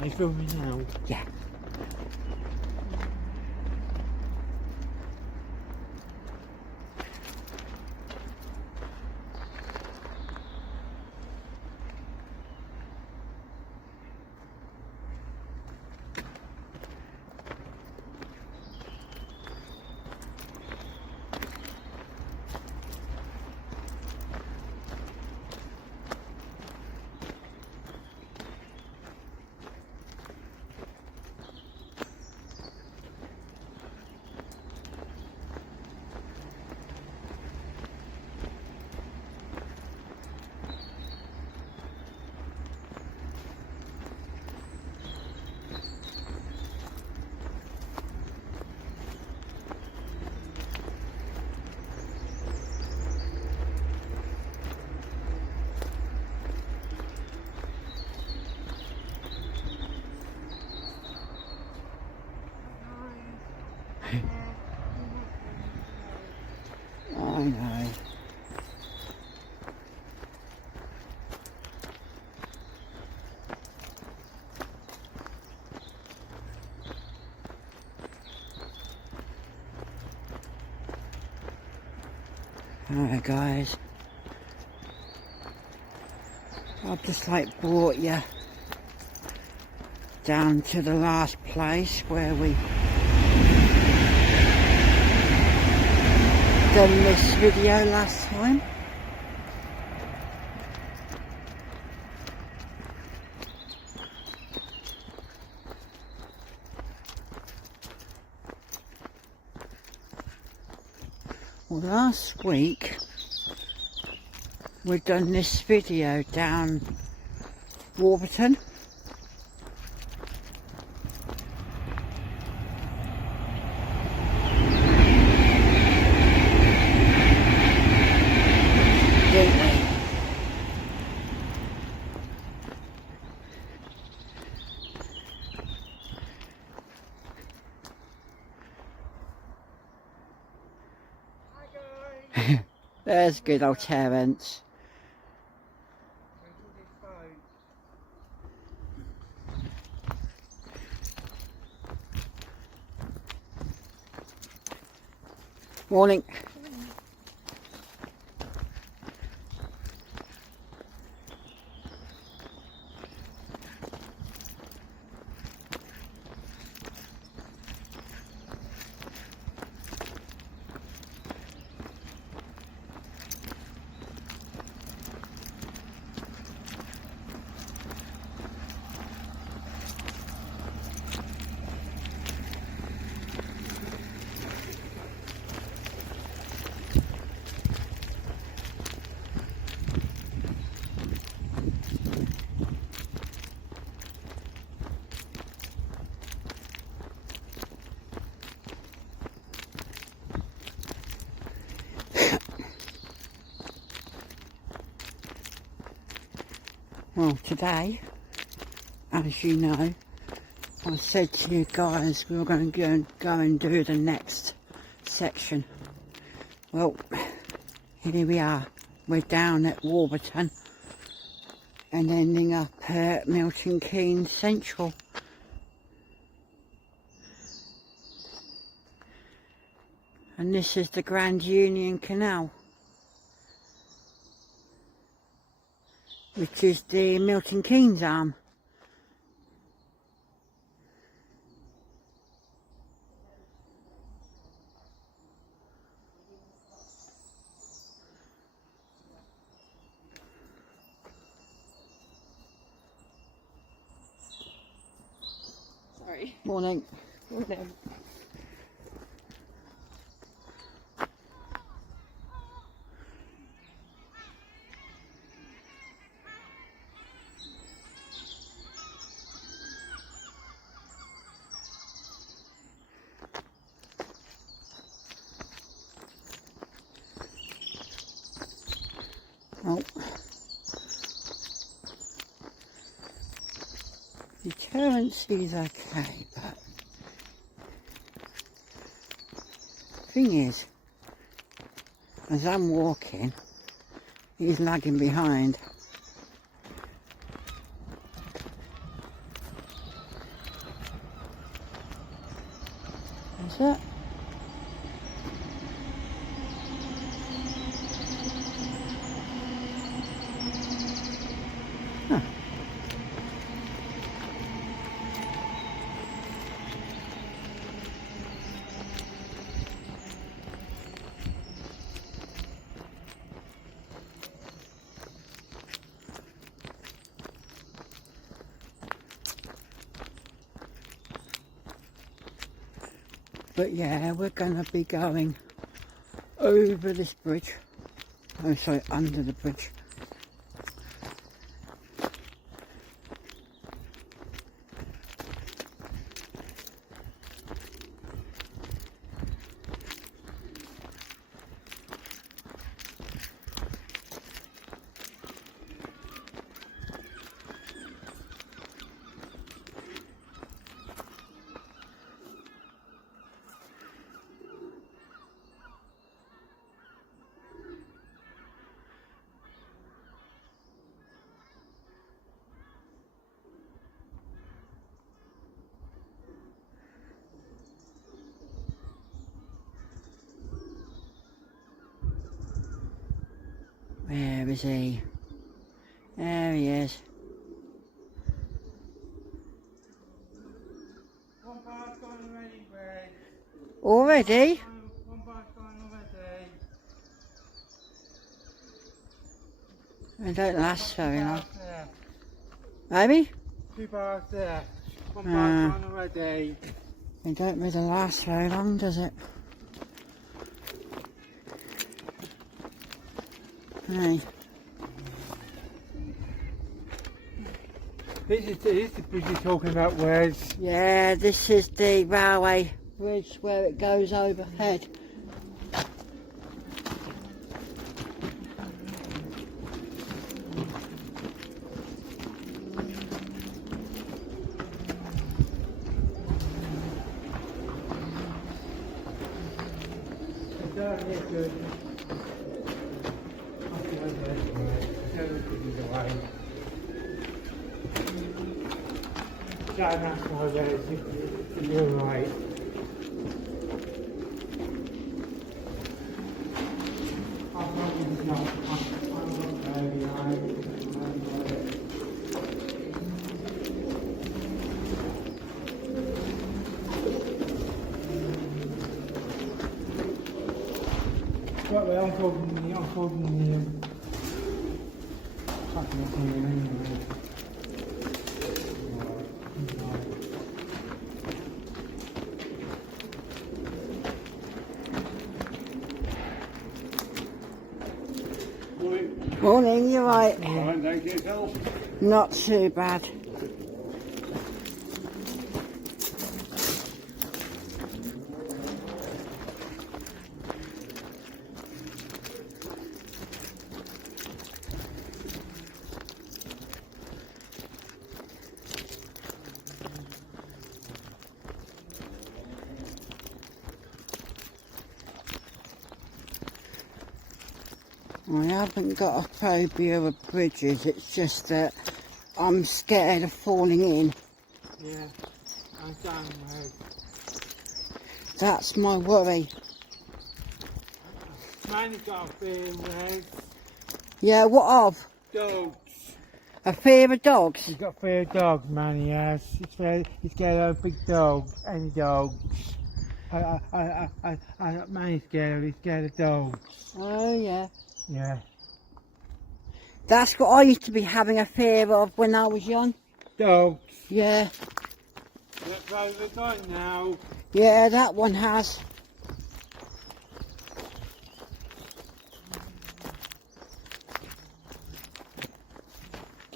Are you filming now? Yeah. I know. Alright guys, I've just brought you down to the last place where we done this video last time. Well, last week we've done this video down Wolverton. Didn't we? There's good old Terence. Morning. Well, today, as you know, I said to you guys we were going to go and do the next section. Well, here we are. We're down at Wolverton and ending up at Milton Keynes Central. And this is the Grand Union Canal, which is the Milton Keynes arm. Sorry. Morning. Morning. Oh. The Terence is okay, but thing is, as I'm walking, he's lagging behind. Is it? Huh. But yeah, we're going to be going over this bridge. Oh, sorry, under the bridge. Where is he? There he is. One bar's gone already, Greg. Already? One bar's gone already. They don't last very long. Bars there. Maybe? 2 bars there. One bar's Ah. gone already. They don't really last very long, does it? Hey. This is the bridge you're talking about, Wes. Yeah, this is the railway bridge where it goes overhead. Down here, good. That's how there is. You're right. Well, I'm talking the fucking thing anyway. Morning, you're right. Alright, thank you, yourself. Not too bad. I haven't got a phobia of bridges, it's just that I'm scared of falling in. Yeah, I'm done, mate. That's my worry. Man, he's got a fear, Wes. Yeah, what of? Dogs. A fear of dogs? He's got fear of dogs, man, he has. He's scared of big dogs, any dogs. Man, he's scared of dogs. Oh yeah. Yeah. That's what I used to be having a fear of when I was young. Dogs. Yeah. That's over gone now. Yeah, that one has.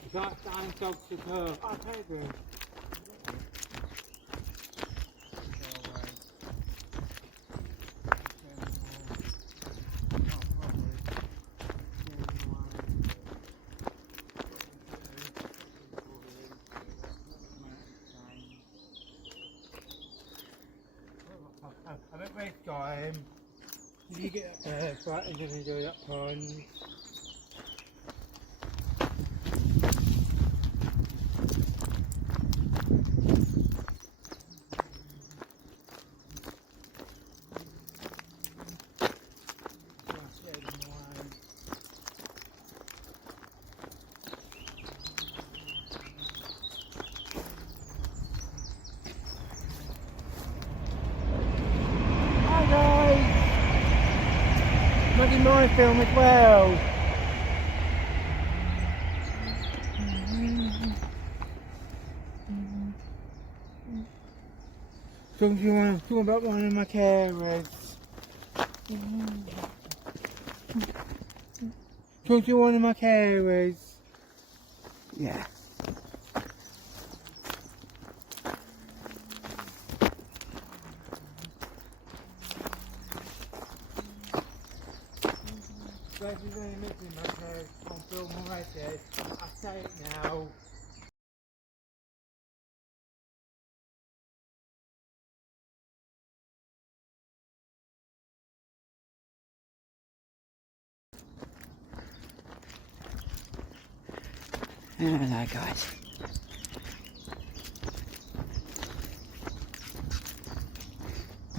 You can't stand dogs at all. I'll tell you. I bet we've got him. You get up there, right, and then go that pond. film as well. So do you want to talk about one of my carers? Talk to one of my carers. Yeah. So if you're going to mention my carers on film already, I'll say it now. Hello guys.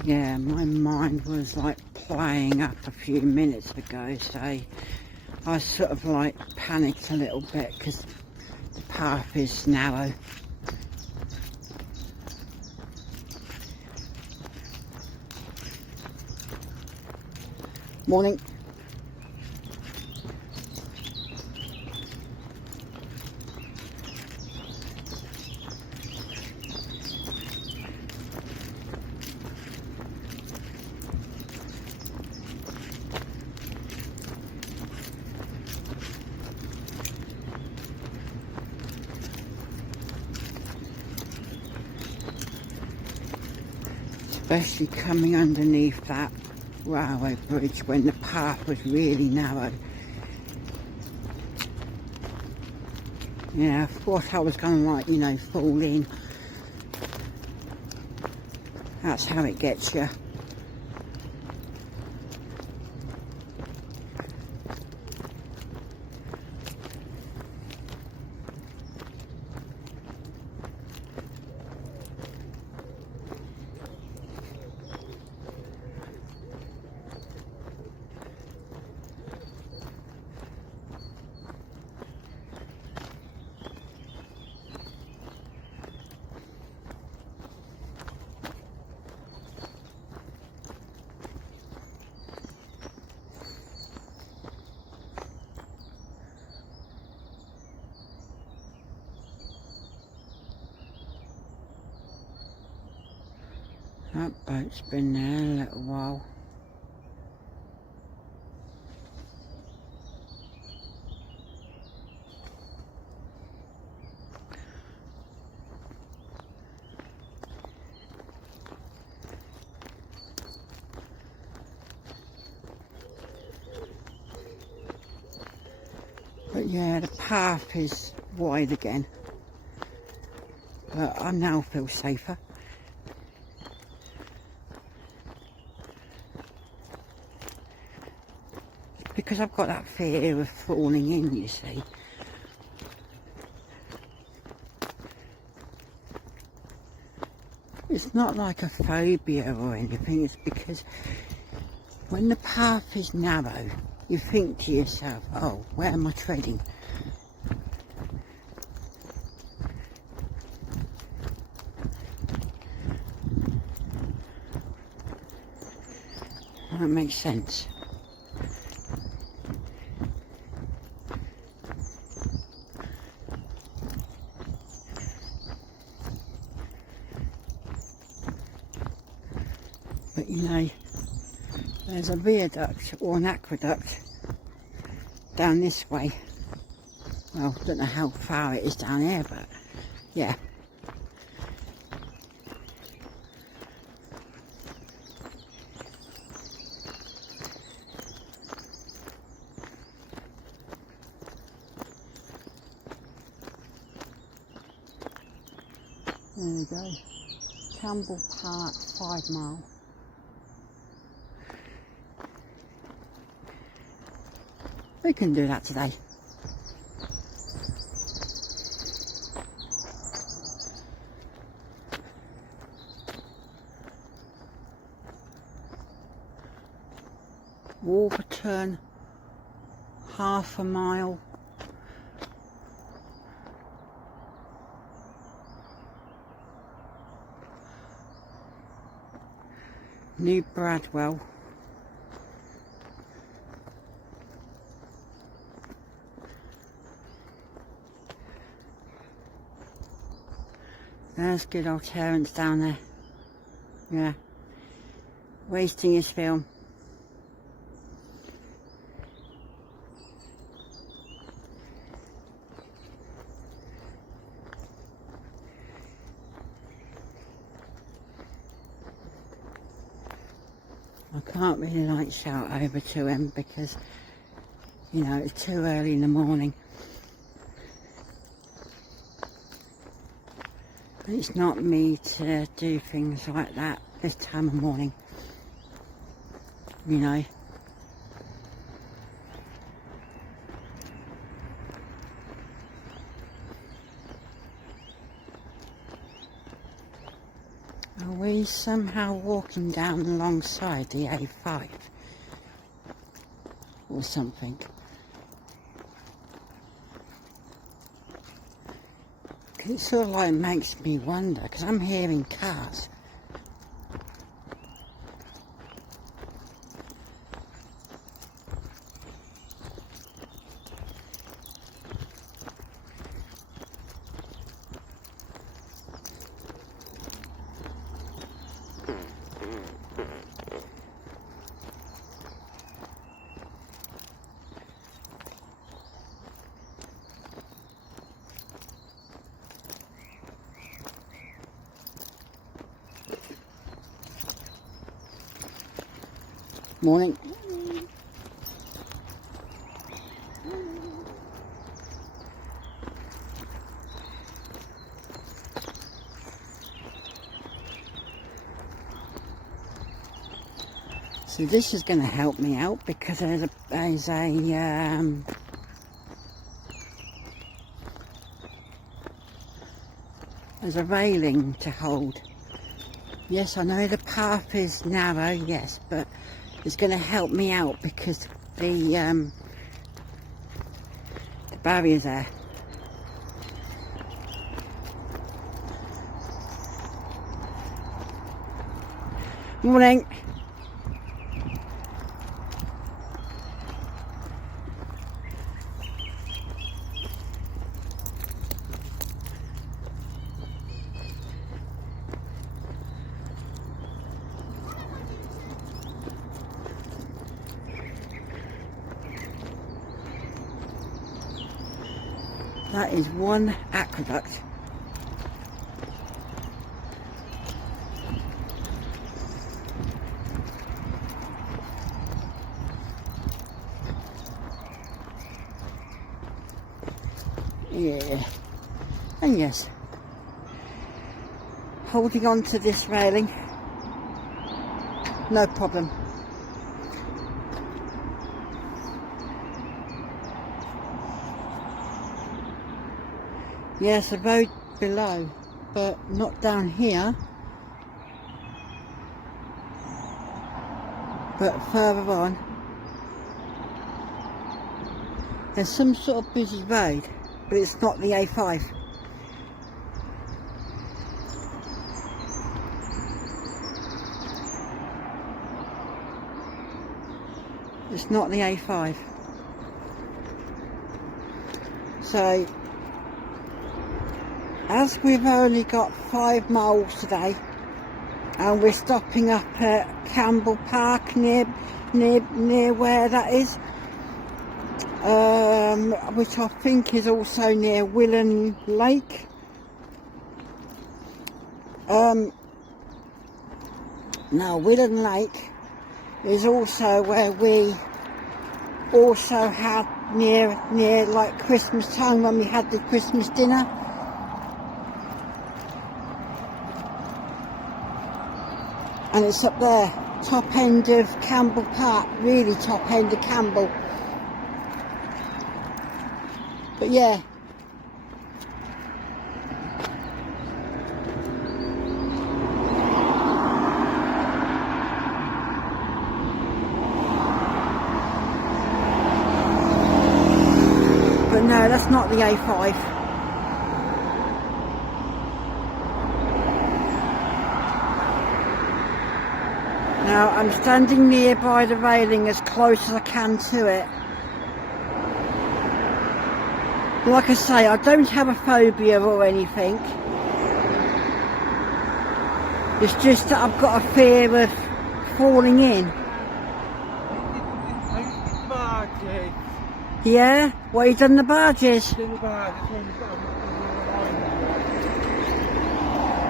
Yeah, my mind was like playing up a few minutes ago, so I sort of like panicked a little bit because the path is narrow. Morning. Especially coming underneath that railway bridge when the path was really narrow. Yeah, I thought I was going to, like, you know, fall in. That's how it gets you. That boat's been there a little while. But yeah, the path is wide again. But I now feel safer. Because I've got that fear of falling in, you see. It's not like a phobia or anything, it's because when the path is narrow, you think to yourself, oh, where am I treading? That makes sense. But you know, there's a viaduct or an aqueduct down this way. Well, I don't know how far it is down here, but yeah. There we go. Campbell Park, 5 mile. We can do that today. Wolverton, 1/2 mile. New Bradwell. There's good old Terence down there. Yeah. Wasting his film. I can't really like shout over to him because, you know, it's too early in the morning. It's not me to do things like that this time of morning, you know. Are we somehow walking down alongside the A5 or something? It sort of like makes me wonder, because I'm hearing cars. Morning. So this is going to help me out because there's a railing to hold. Yes, I know the path is narrow, yes, but it's going to help me out because the barrier's there. Morning. That is one aqueduct. Yeah, and yes, holding on to this railing, no problem. Yes, a road below, but not down here, but further on. There's some sort of busy road, but it's not the A5. It's not the A5. So, as we've only got 5 miles today, and we're stopping up at Campbell Park near where that is, which I think is also near Wolverton Lake. Now Wolverton Lake is also where we also had near like Christmas time when we had the Christmas dinner. And it's up there, top end of Campbell Park, really top end of Campbell. But yeah. But no, that's not the A5. Now I'm standing nearby the railing as close as I can to it. Like I say, I don't have a phobia or anything. It's just that I've got a fear of falling in. Yeah? What, he's done the barges? No,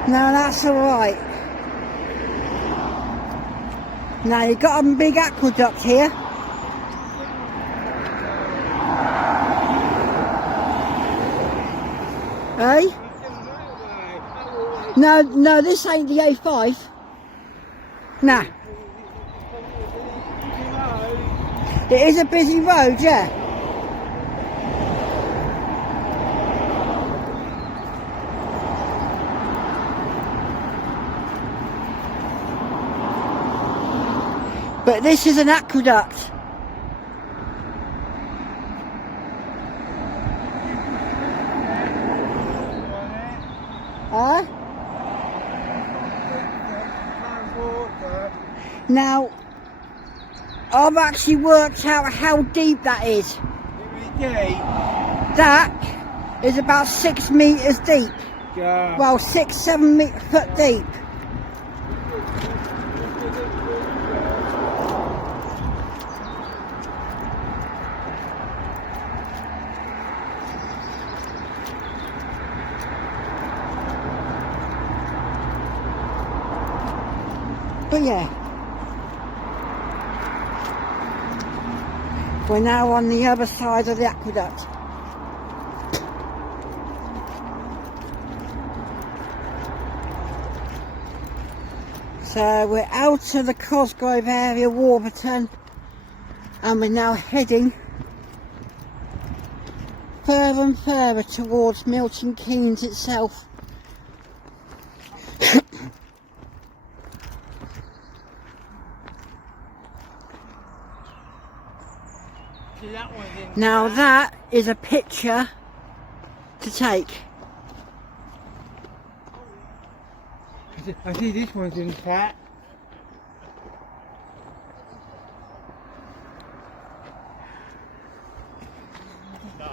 that's alright. Now, you've got a big aqueduct here. Eh? No, this ain't the A5. Nah. It is a busy road, yeah. But this is an aqueduct. Huh? Now, I've actually worked out how deep that is. That is about 6 metres deep. Yeah. Well, 6-7 foot deep. But yeah, we're now on the other side of the aqueduct. So we're out of the Cosgrove area, Wolverton, and we're now heading further and further towards Milton Keynes itself. Now that is a picture to take. I see this one's in fat. No.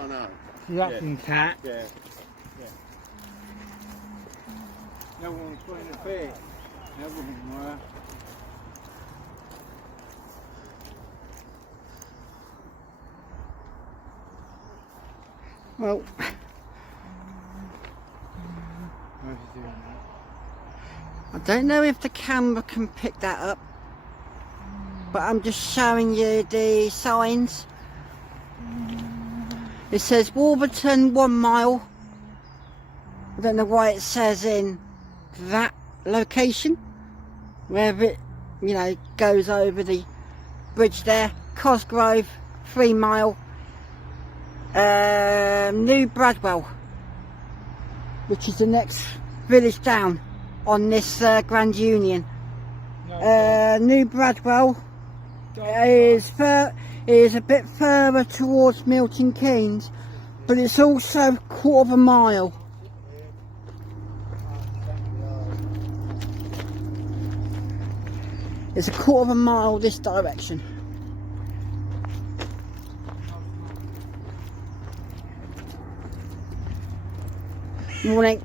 I know. See, that's in cat. Yeah. No one was putting a fish. That wouldn't work. Well, I don't know if the camera can pick that up, but I'm just showing you the signs. It says Wolverton 1 mile. I don't know why it says in that location, wherever it, you know, goes over the bridge there. Cosgrove 3 mile. New Bradwell, which is the next village down on this Grand Union. New Bradwell is a bit further towards Milton Keynes, but it's also 1/4 mile. It's 1/4 mile this direction. Morning.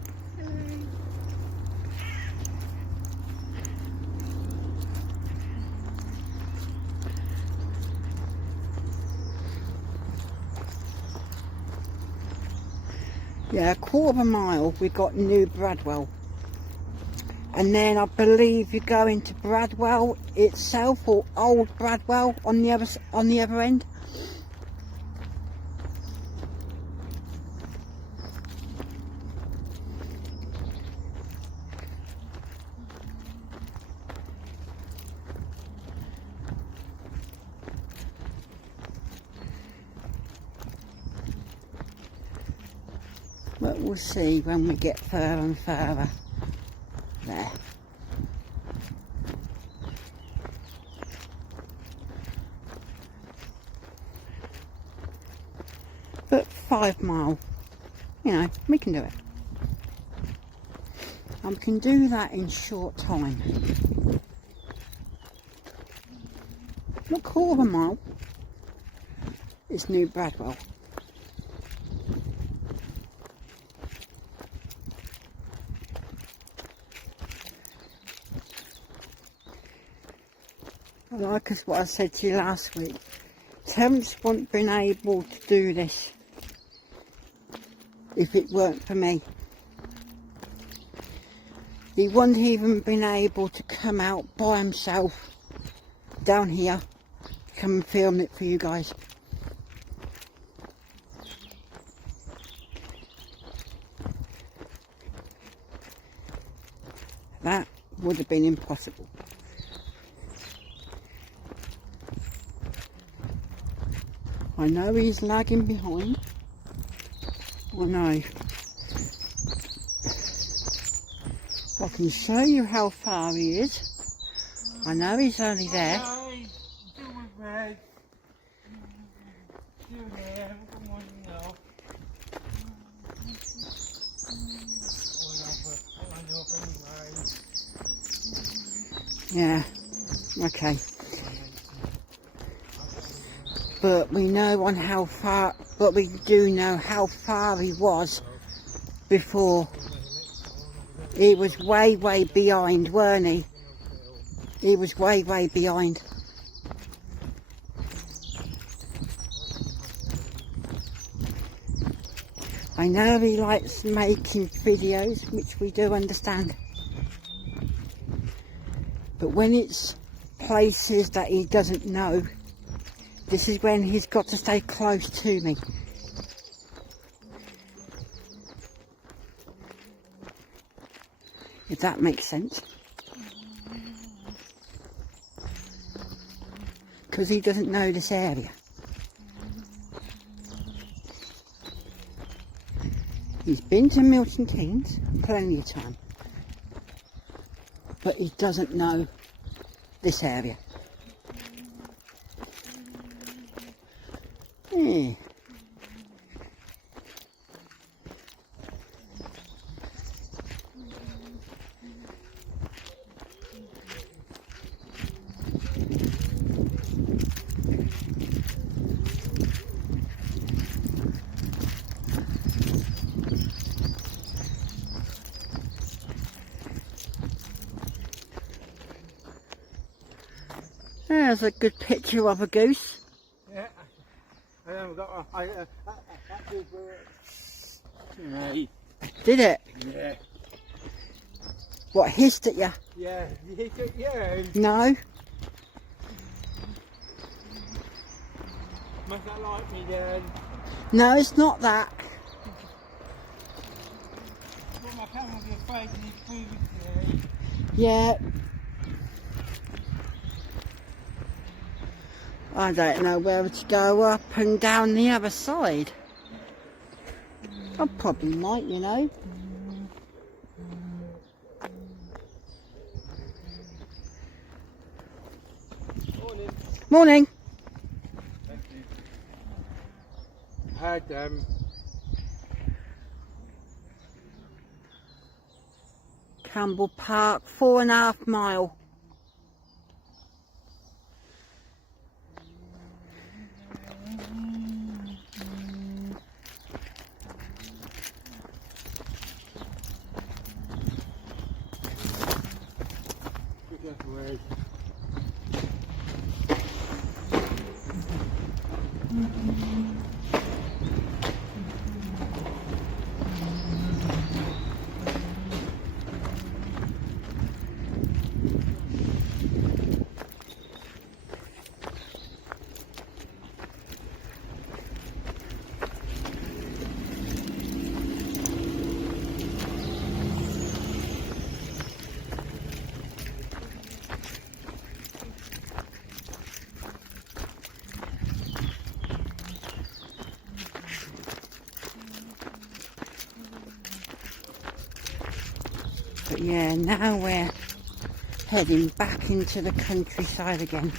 Yeah, 1/4 mile we got New Bradwell, and then I believe you go into Bradwell itself, or Old Bradwell on the other end. But we'll see when we get further and further there. But 5 mile, you know, we can do it. And we can do that in short time. Not 1/4 mile. It's New Bradwell. Like as what I said to you last week, Terence wouldn't been able to do this if it weren't for me. He wouldn't even been able to come out by himself down here to come and film it for you guys. That would have been impossible. I know he's lagging behind. I know. I can show you how far he is. I know he's only there. Yeah, okay. But we know on how far, but we do know how far he was before. He was way, way behind, weren't he? He was way, way behind. I know he likes making videos, which we do understand. But when it's places that he doesn't know, this is when he's got to stay close to me. If that makes sense. Because he doesn't know this area. He's been to Milton Keynes plenty of time. But he doesn't know this area. Yeah. There's a good picture of a goose. Yeah, I haven't got that did work. Right. Did it? Yeah. What, hissed at you? Yeah, you hit it, yeah. No. Must not like me then. No, it's not that. Well, my camera will be afraid to need previously. Yeah. I don't know where to go, up and down the other side. I probably might, you know. Morning. Morning. Thank you. Had Campbell Park, 4.5 miles. word. But yeah, now we're heading back into the countryside again.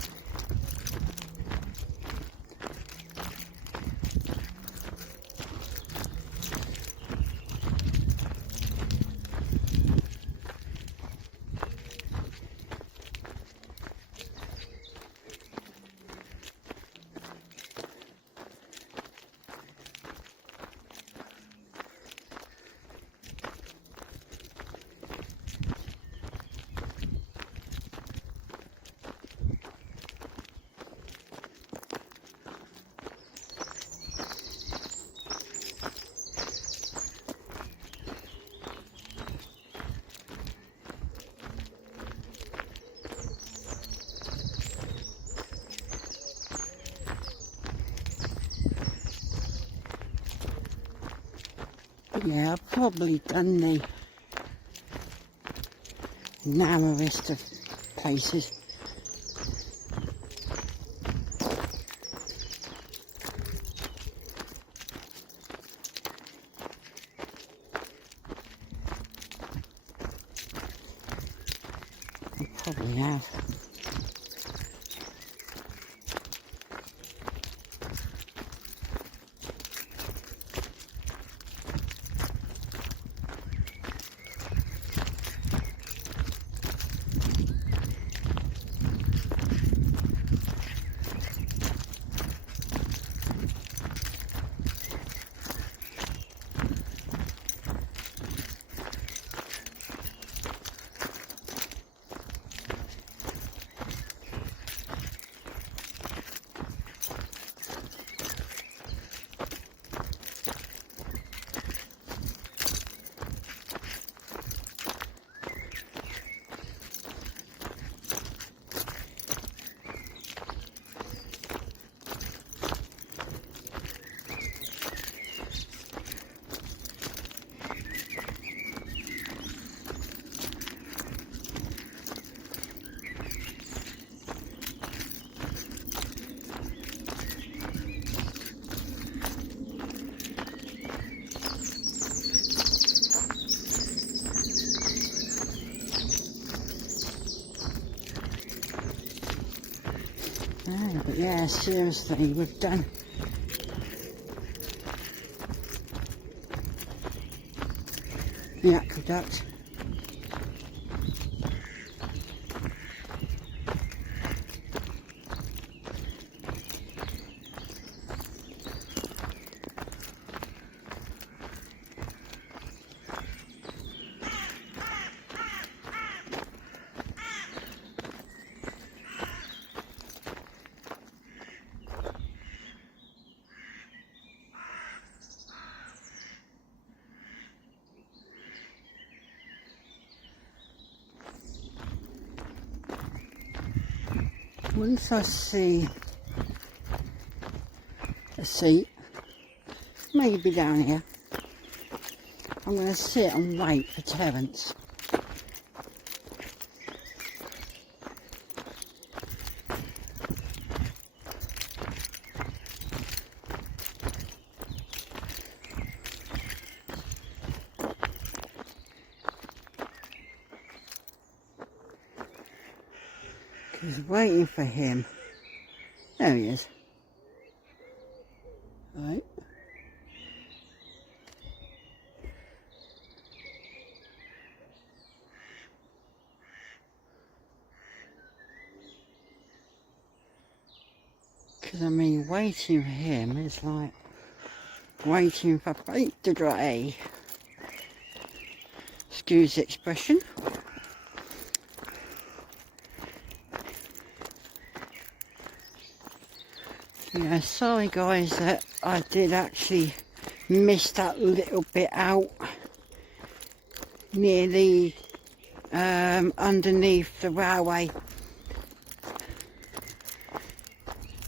Yeah, I've probably done the narrowest of places. I probably have. Oh, but yeah, seriously, we've done the aqueduct. Once I see a seat, maybe down here, I'm going to sit and wait for Terence. He's waiting for him. There he is. Right. Because I mean, waiting for him is like waiting for paint to dry. Excuse the expression. Yeah, sorry guys that I did actually miss that little bit out near the underneath the railway.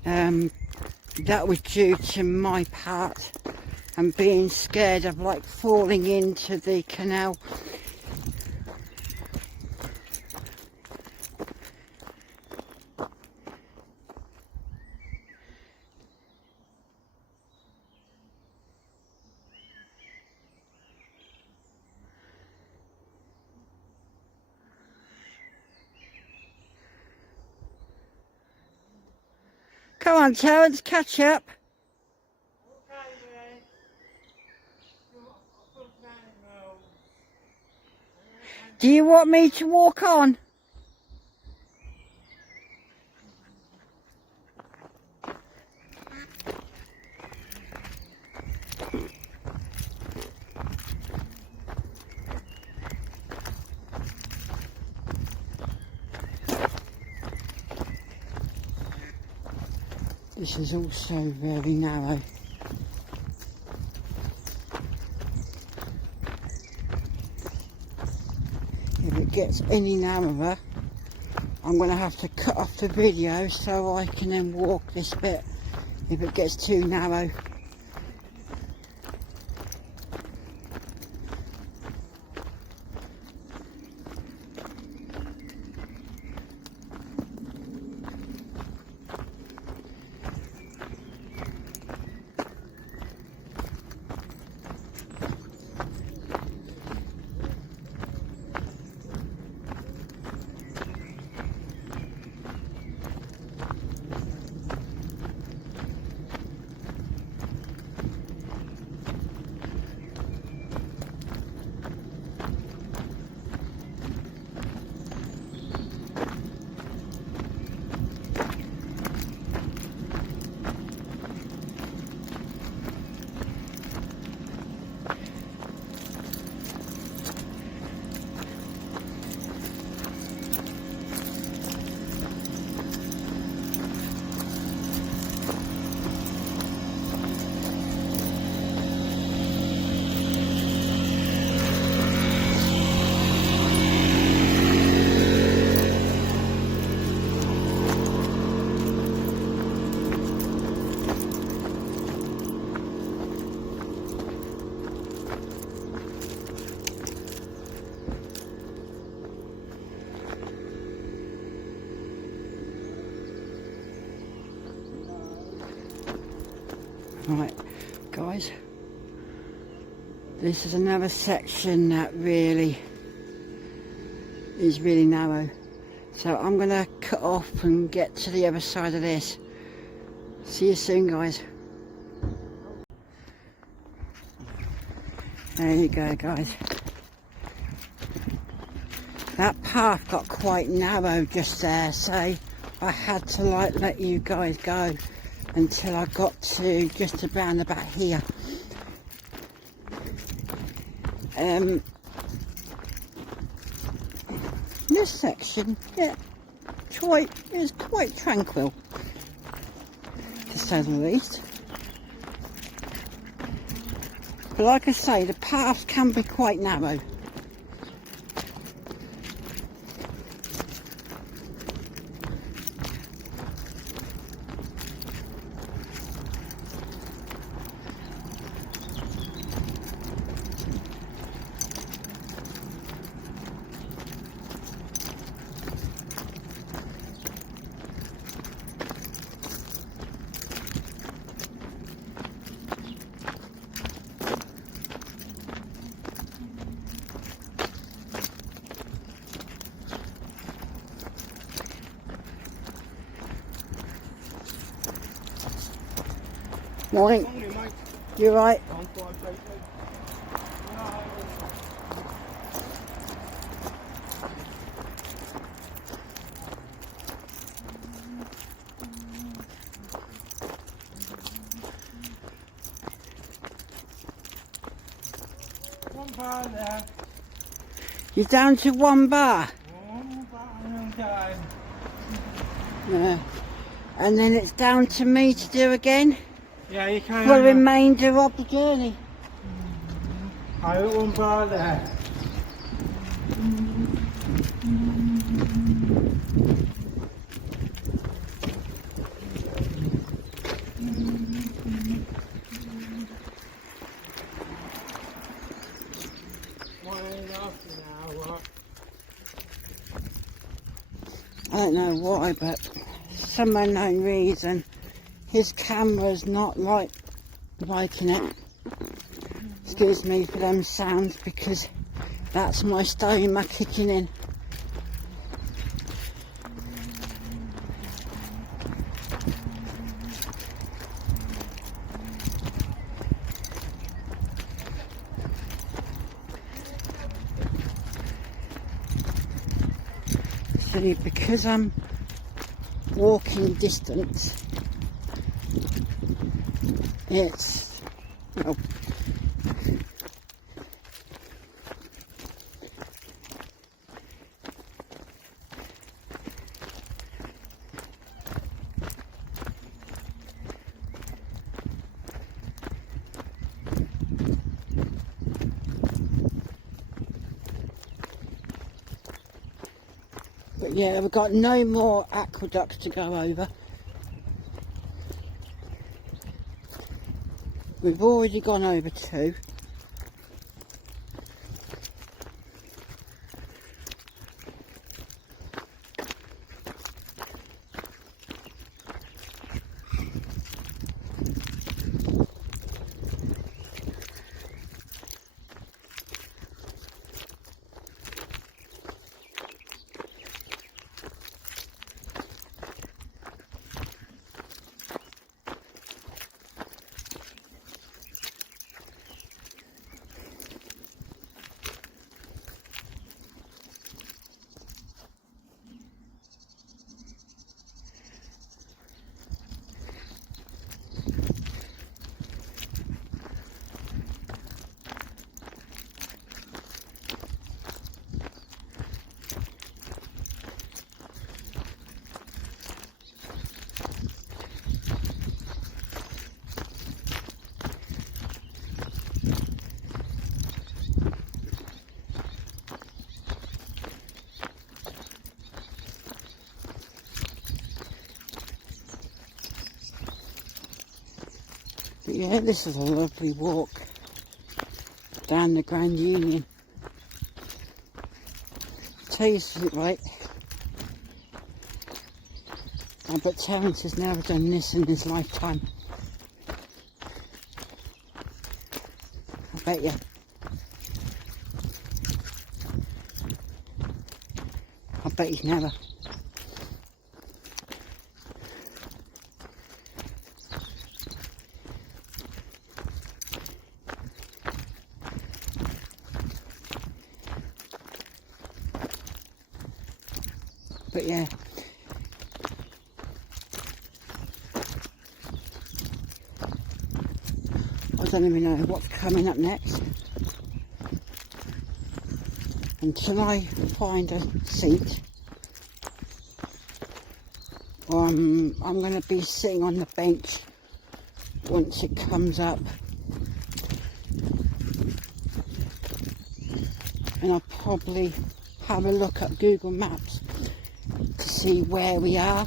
That was due to my part and being scared of like falling into the canal. Come on, Terence, catch up. Do you want me to walk on? This is also very narrow. If it gets any narrower, I'm going to have to cut off the video so I can then walk this bit if it gets too narrow. Right, guys, this is another section that really is really narrow, so I'm gonna cut off and get to the other side of this. See you soon, guys. There you go, guys. That path got quite narrow just there, so I had to like let you guys go until I got to just around about here. This section, yeah, is quite tranquil, to say the least. But like I say, the paths can be quite narrow. Morning. You right? One bar there. You're down to one bar. One bar and time. Yeah. And then it's down to me to do again Yeah, you can. for the remainder of the journey. I got one bar there. I don't know why, but some unknown reason his camera's not liking it. Excuse me for them sounds, because that's my stomach kicking in. See, because I'm walking distance, it's, well, but yeah, we've got no more aqueducts to go over. We've already gone over two. But yeah, this is a lovely walk down the Grand Union. Tell you something, right? I bet Terence has never done this in his lifetime. bet you. I bet he's never. But yeah. I don't even know what's coming up next. Until I find a seat, I'm going to be sitting on the bench once it comes up. And I'll probably have a look at Google Maps to see where we are.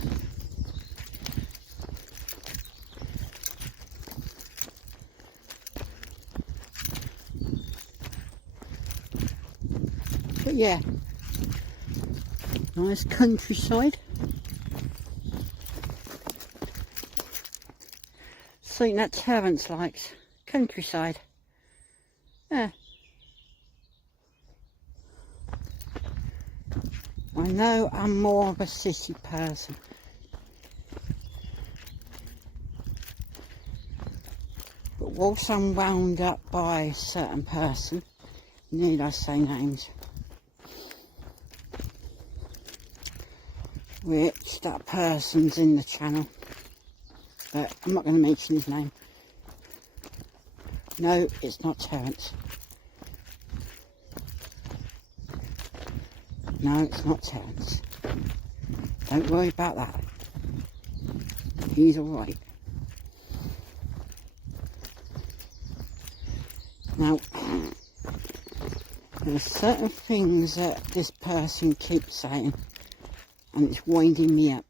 But yeah, nice countryside. Something that Terence likes, countryside. Yeah. I know I'm more of a city person. But whilst I'm wound up by a certain person, need I say names? Which that person's in the channel, but I'm not going to mention his name. No, it's not Terence. No, it's not Terence. Don't worry about that. He's alright. Now, there are certain things that this person keeps saying, and it's winding me up.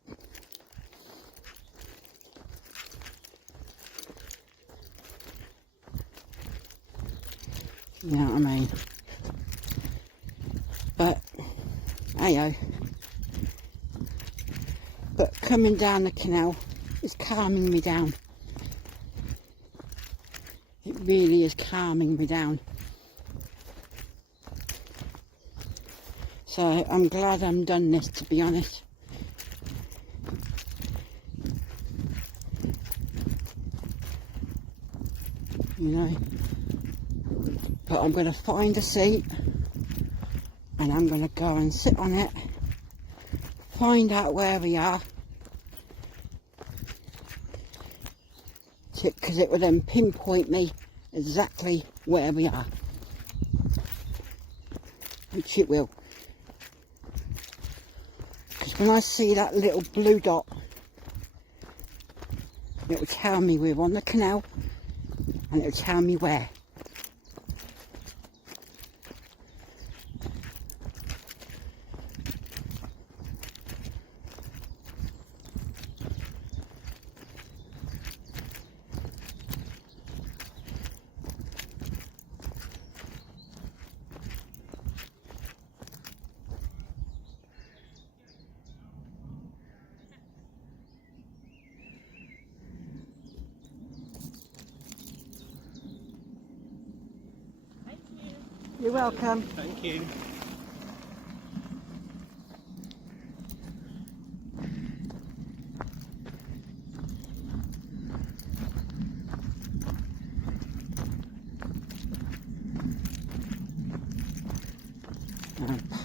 You know what I mean? But, hey-oh. But coming down the canal is calming me down. It really is calming me down. So I'm glad I'm done this, to be honest. You know. But I'm going to find a seat and I'm going to go and sit on it, find out where we are, because it will then pinpoint me exactly where we are, which it will. Because when I see that little blue dot, it will tell me we're on the canal, and it will tell me where. You're welcome. Thank you.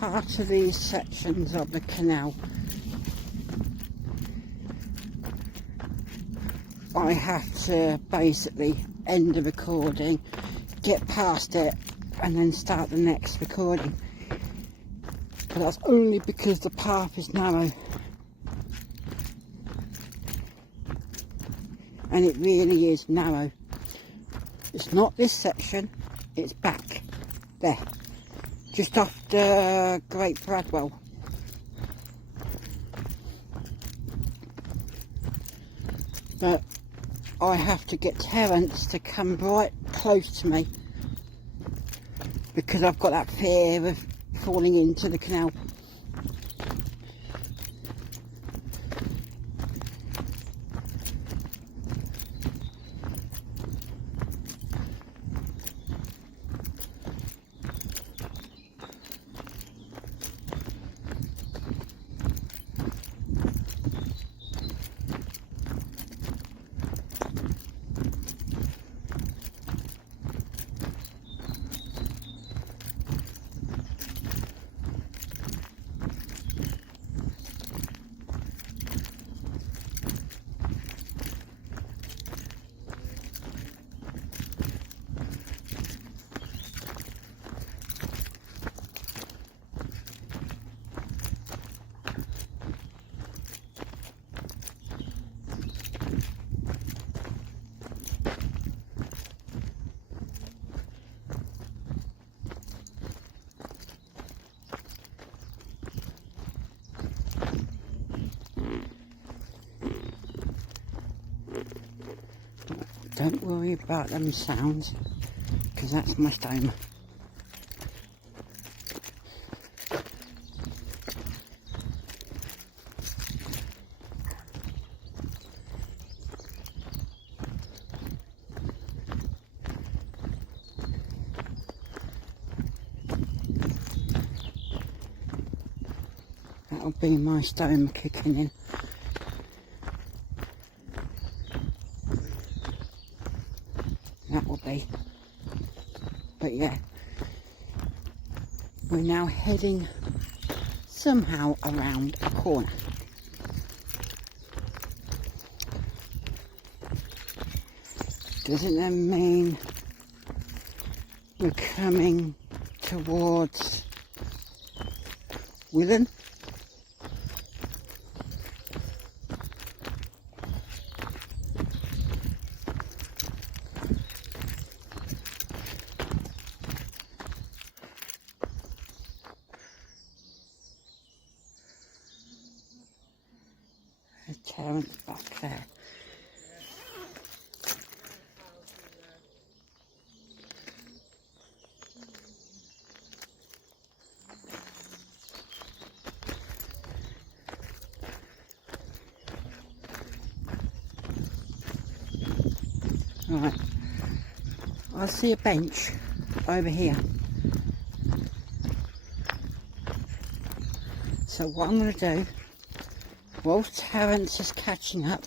Part of these sections of the canal, I have to basically end the recording, get past it, and then start the next recording. But that's only because the path is narrow. And it really is narrow. It's not this section, it's back there. Just off the Great Bradwell. But I have to get Terence to come right close to me, because I've got that fear of falling into the canal. Don't worry about them sounds, because that's my stone. That'll be my stone kicking in. That will be. But yeah, we're now heading somehow around a corner. Doesn't that mean we're coming towards Wolverton? There's Terence back there. Right, I see a bench over here. So what I'm going to do, whilst Terence is catching up,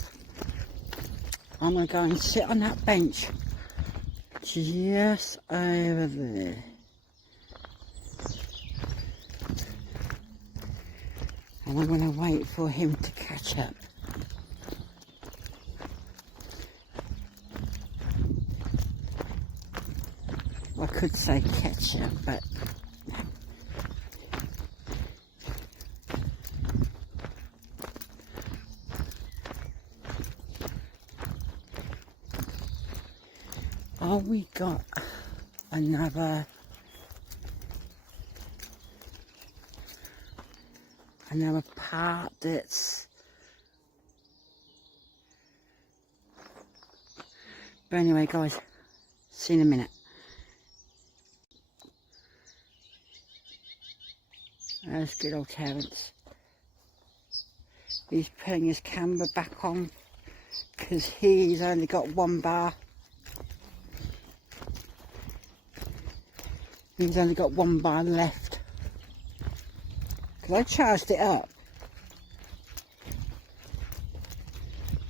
I'm going to go and sit on that bench just over there. And I'm going to wait for him to catch up. I could say catch up, but oh, we got another part that's, but anyway guys, see you in a minute. There's good old Terence. He's putting his camera back on because he's only got one bar. He's only got one bar left. Because I charged it up.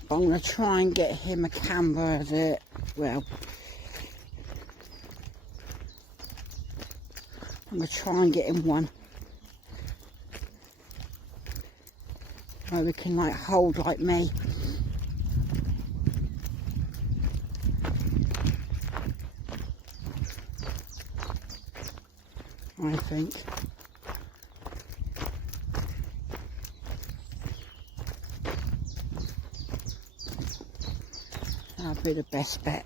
But I'm going to try and get him a camera that, well, I'm going to try and get him one where we can like hold like me. I think. That'll be the best bet.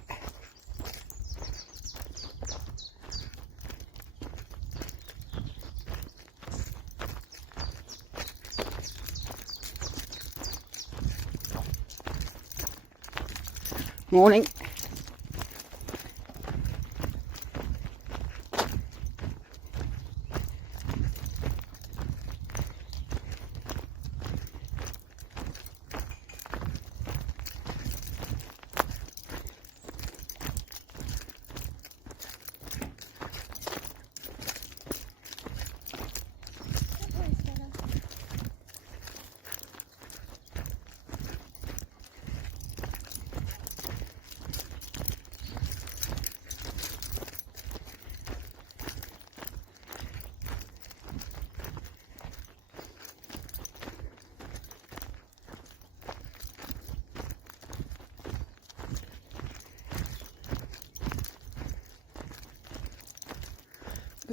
Morning.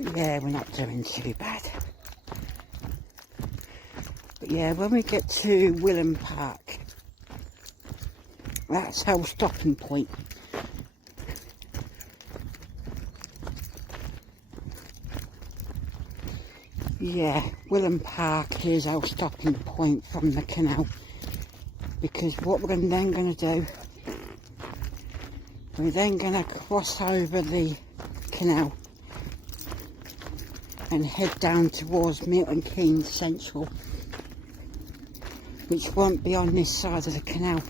But yeah, we're not doing too bad. But yeah, when we get to Wolverton Park, that's our stopping point. Yeah, Wolverton Park is our stopping point from the canal. Because what we're then going to do We're then going to cross over the canal and head down towards Milton Keynes Central, which won't be on this side of the canal.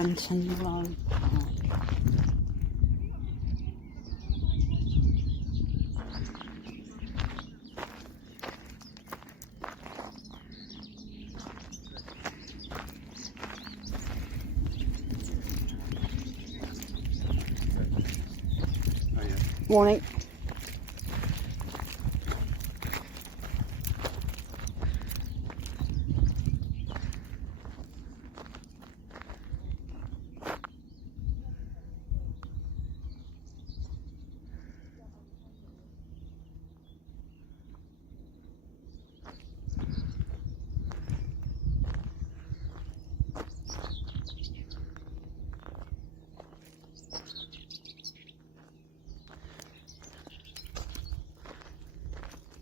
Stanton Road Park. Oh, yeah. Morning.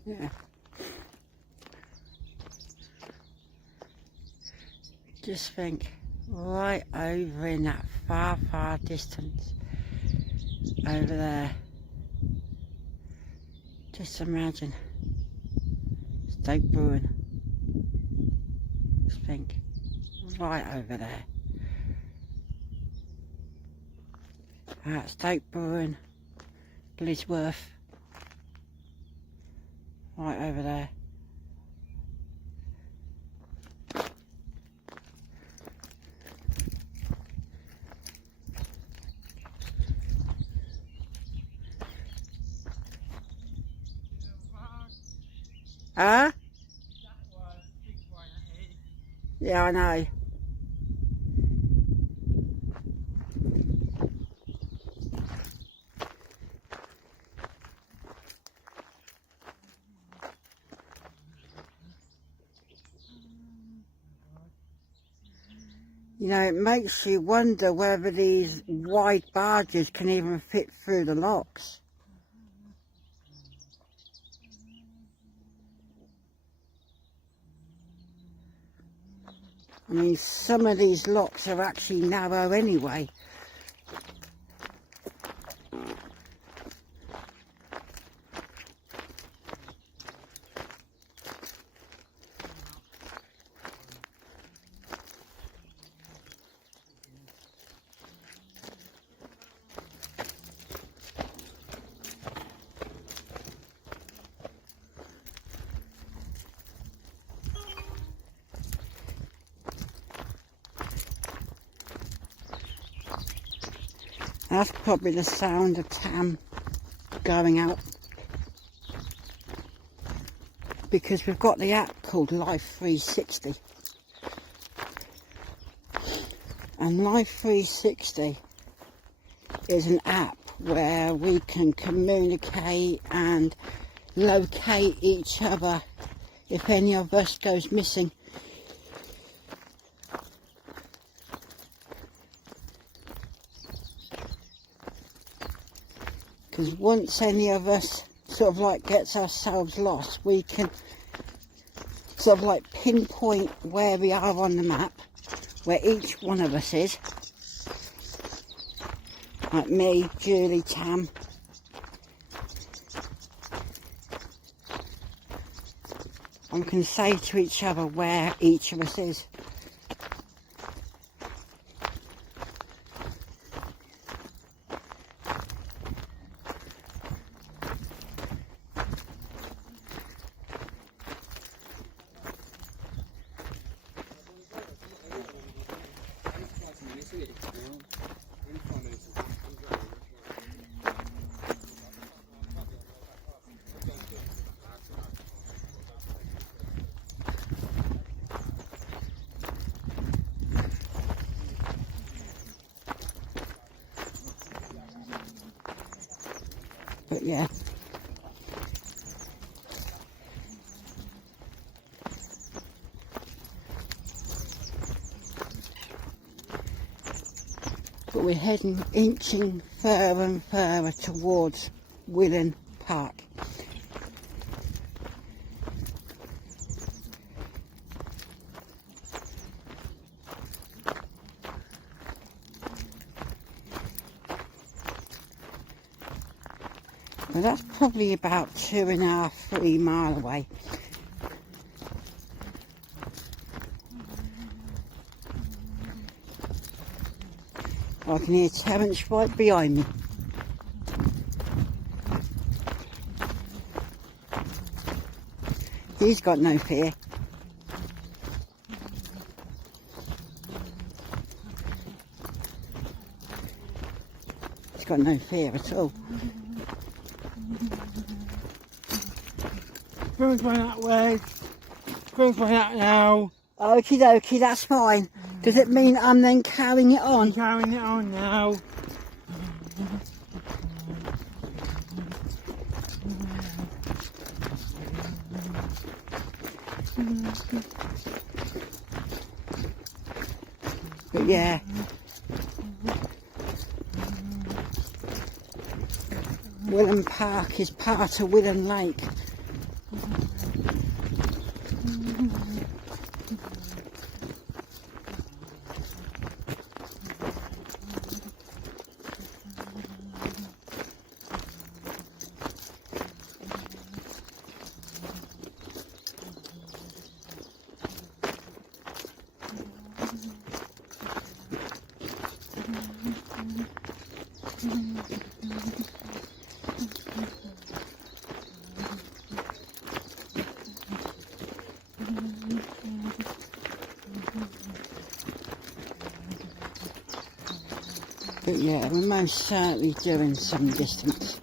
Yeah. Just think, right over in that far, far distance, over there. Just imagine, Stoke Bruin. Just think, right over there. Stoke Bruin, Blisworth. Right over there. Huh? Yeah, I know. You know, it makes you wonder whether these wide barges can even fit through the locks. I mean, some of these locks are actually narrow anyway. That's probably the sound of Tam going out, because we've got the app called Life 360, and Life 360 is an app where we can communicate and locate each other if any of us goes missing. Because once any of us sort of like gets ourselves lost, we can sort of like pinpoint where we are on the map, where each one of us is. Like me, Julie, Tam. And can say to each other where each of us is. But yeah. but we're heading, inching further and further towards Wolverton Park. Well, that's probably about 2.5, 3 miles away. I can hear Terence right behind me. He's got no fear. He's got no fear at all. Going that way. Going that now. Okie dokie, that's fine. Does it mean I'm then carrying it on? I'm carrying it on now. But yeah. Wolverton Park is part of Wolverton Lake. But yeah, we're most certainly doing some distance.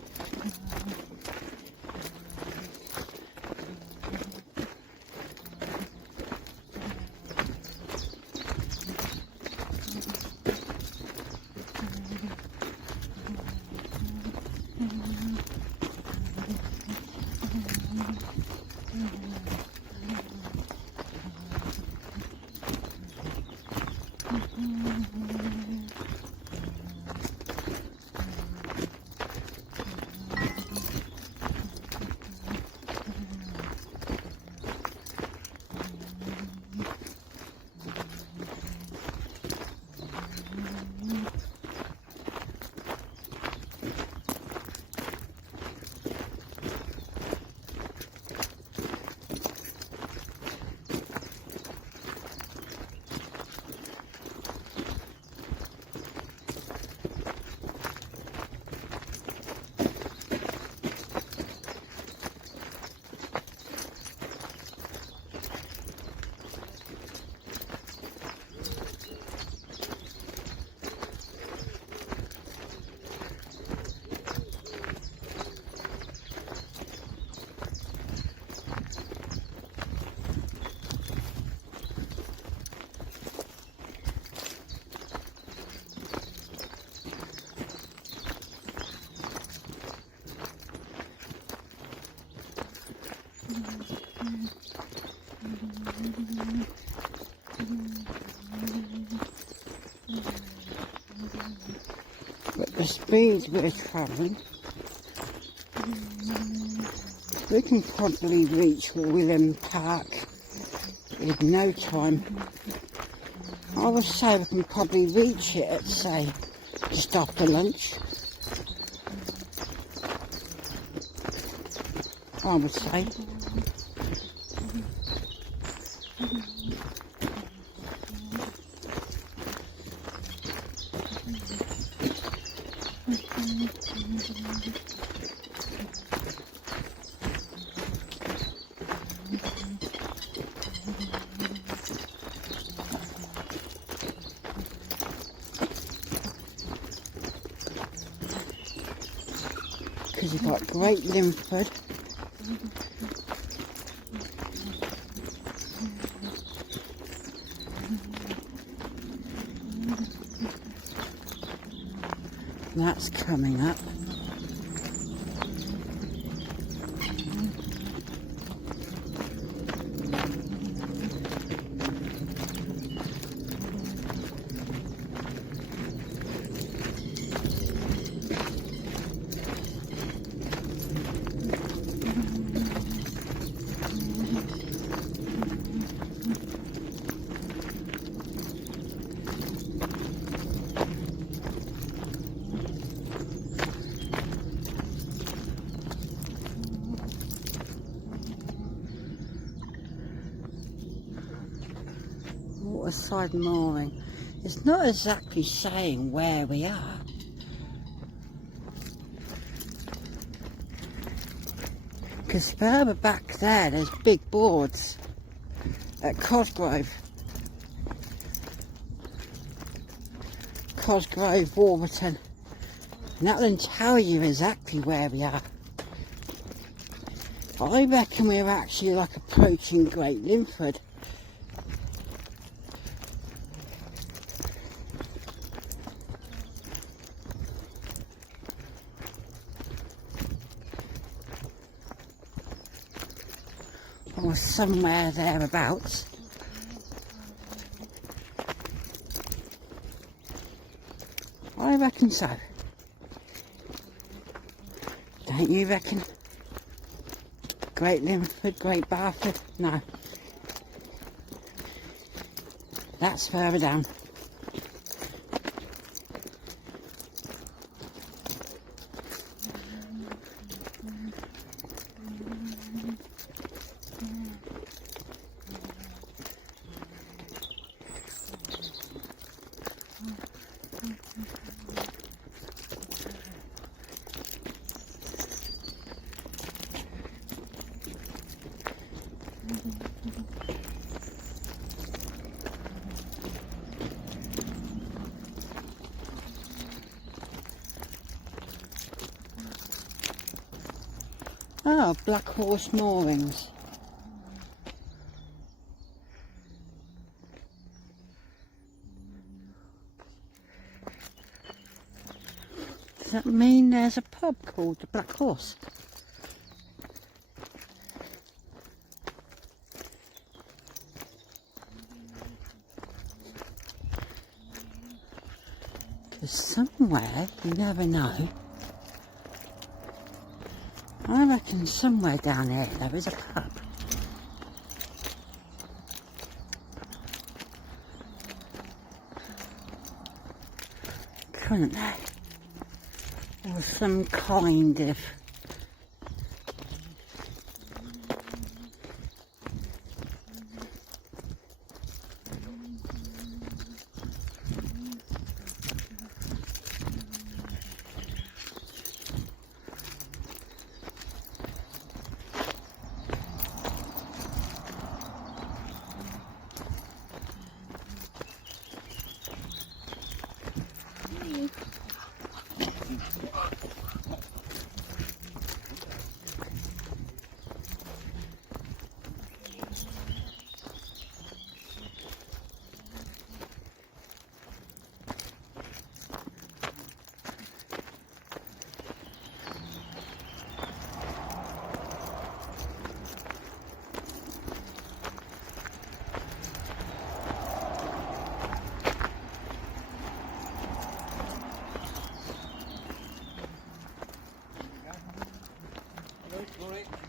But the speed we're travelling, we can probably reach Wolverton Park in no time. I would say we can probably reach it at, say, just after lunch. I would say. Because you've got Great Linford, that's coming up. waterside mooring. It's not exactly saying where we are. Because further back there's big boards at Cosgrove. Cosgrove, Wolverton. And that will tell you exactly where we are. I reckon we're actually like approaching Great Linford. Or somewhere thereabouts. I reckon so. Don't you reckon? Great Linford, Great Barford? No. That's further down. Oh, Black Horse Moorings. Does that mean there's a pub called the Black Horse? Because somewhere, you never know. I reckon somewhere down here there is a pub. Couldn't there? Or some kind of...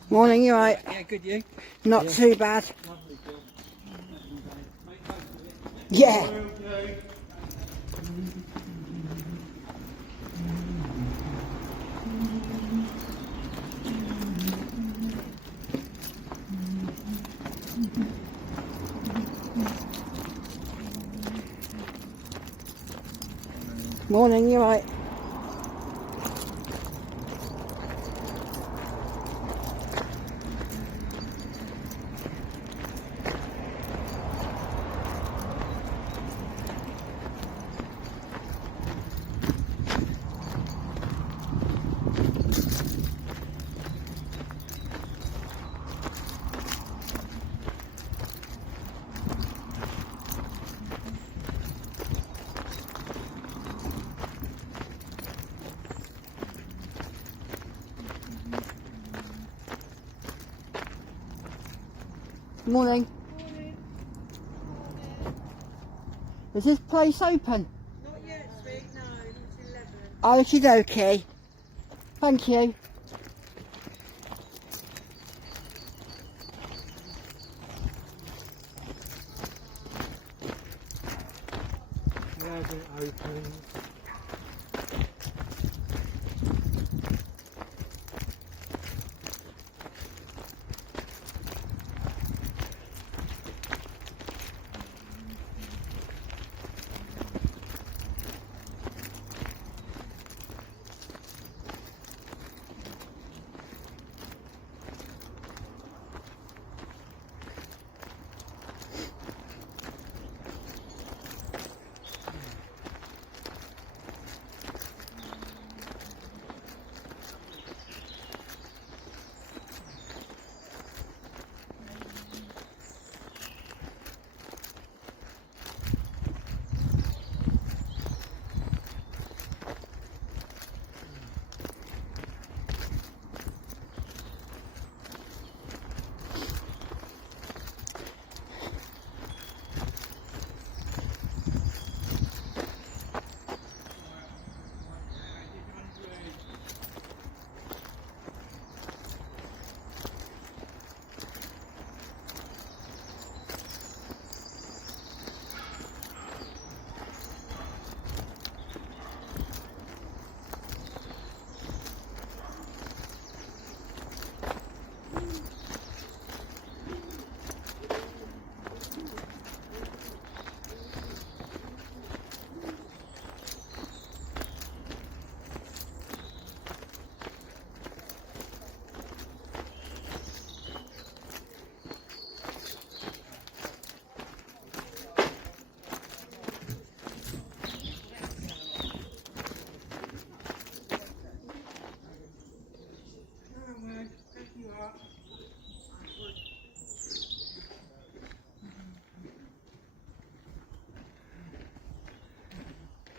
Morning, you alright? Yeah, good, you? Not too bad. Lovely, Bill. Yeah. Morning, you alright? Morning. Is this place open? Not yet, sweet, no, it's 11. Okie dokie. Thank you. It hasn't opened.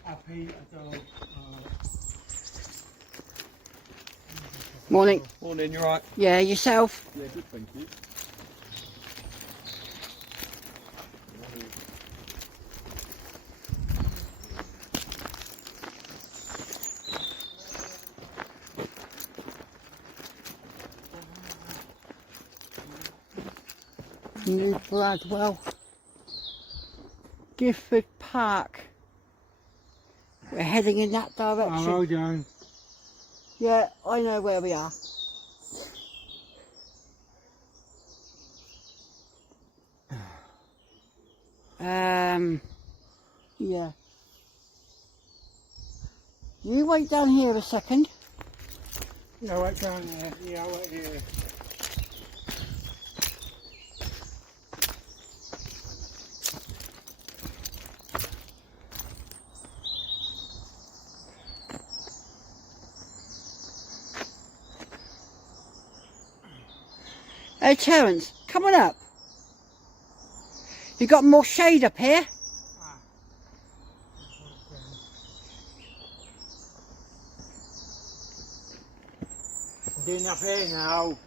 happy. I go. Morning. Morning, you right? Yeah, yourself? Yeah, good, thank you. New Bradwell. Gifford Park. We're heading in that direction. Oh, well done. Yeah, I know where we are. Yeah. You wait down here a second. Yeah, right down there. Yeah, right here. Hey Terence, come on up. You got more shade up here? I'm doing up here now.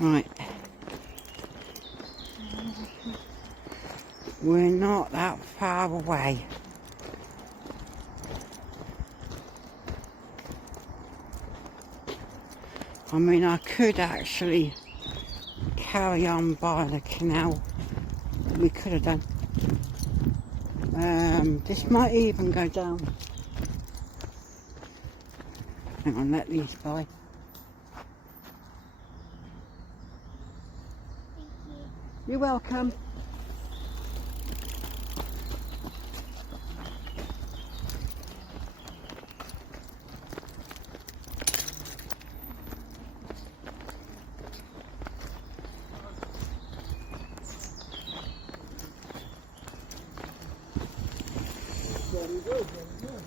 Right. We're not that far away. I mean, I could actually carry on by the canal. We could have done. This might even go down. Hang on, let these by. You're welcome. Very good, very good.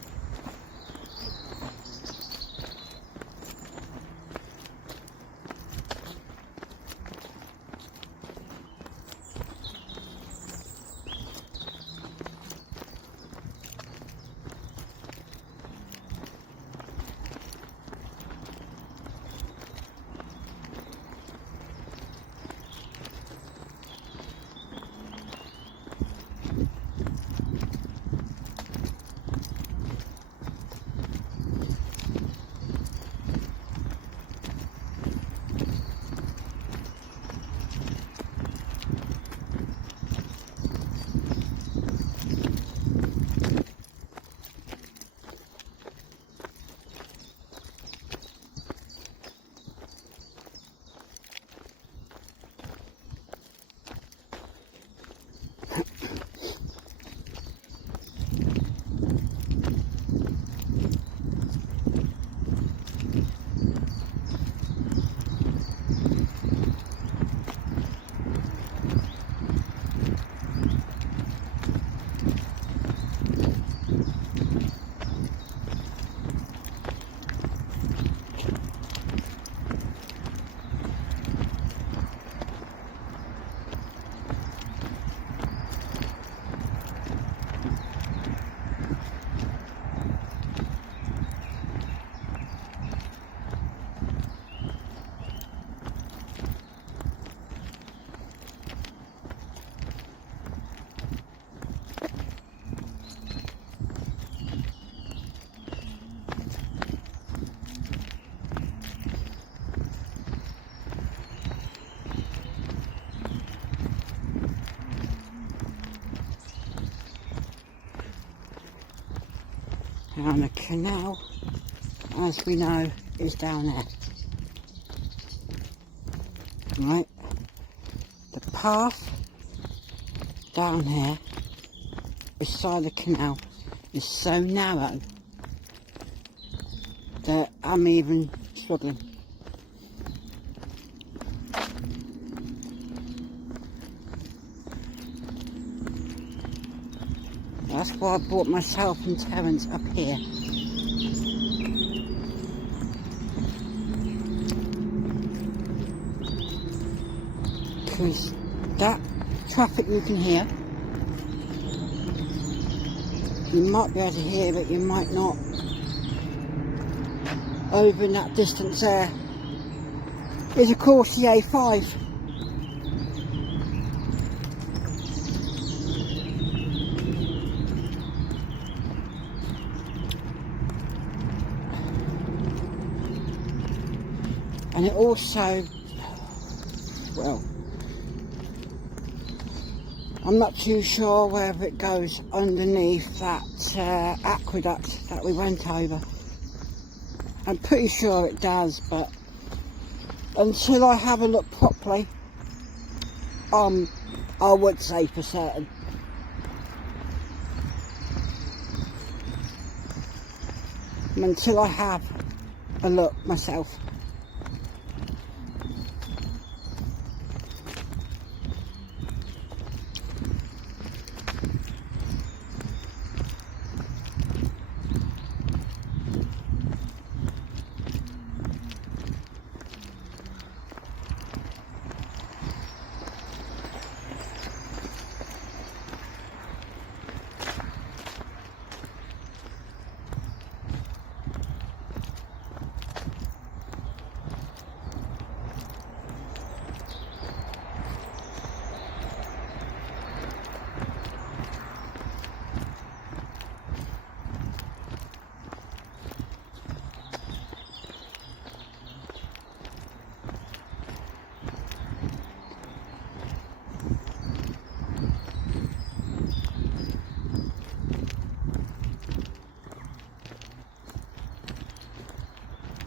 And the canal, as we know, is down there. Right? The path down here beside the canal is so narrow that I'm even struggling. That's why I brought myself and Terence up here. because that traffic you can hear. You might be able to hear it, you might not. Over in that distance there is of course the A5. And it also, well, I'm not too sure whether it goes underneath that aqueduct that we went over. I'm pretty sure it does, but until I have a look properly, I would say for certain. Until I have a look myself.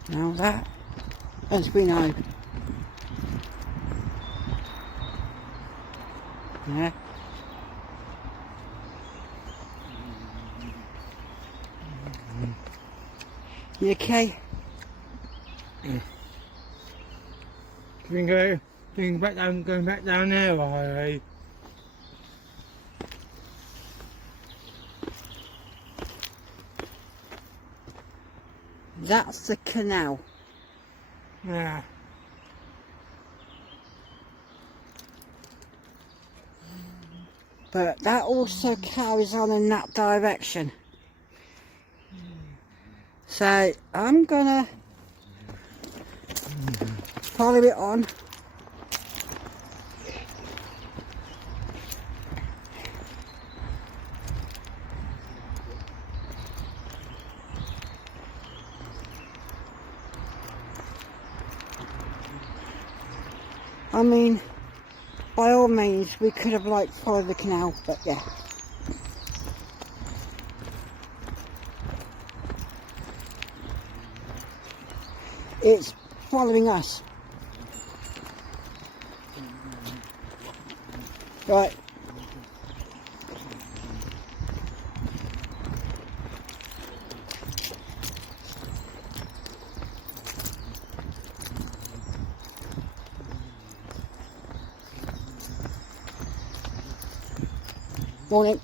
Now that, as we know, yeah. You okay? Yeah. Do you think going back down there, or That's the canal. yeah. But that also carries on in that direction. So I'm gonna follow it on. I mean, by all means, we could have like followed the canal, but yeah. It's following us. Right. Morning.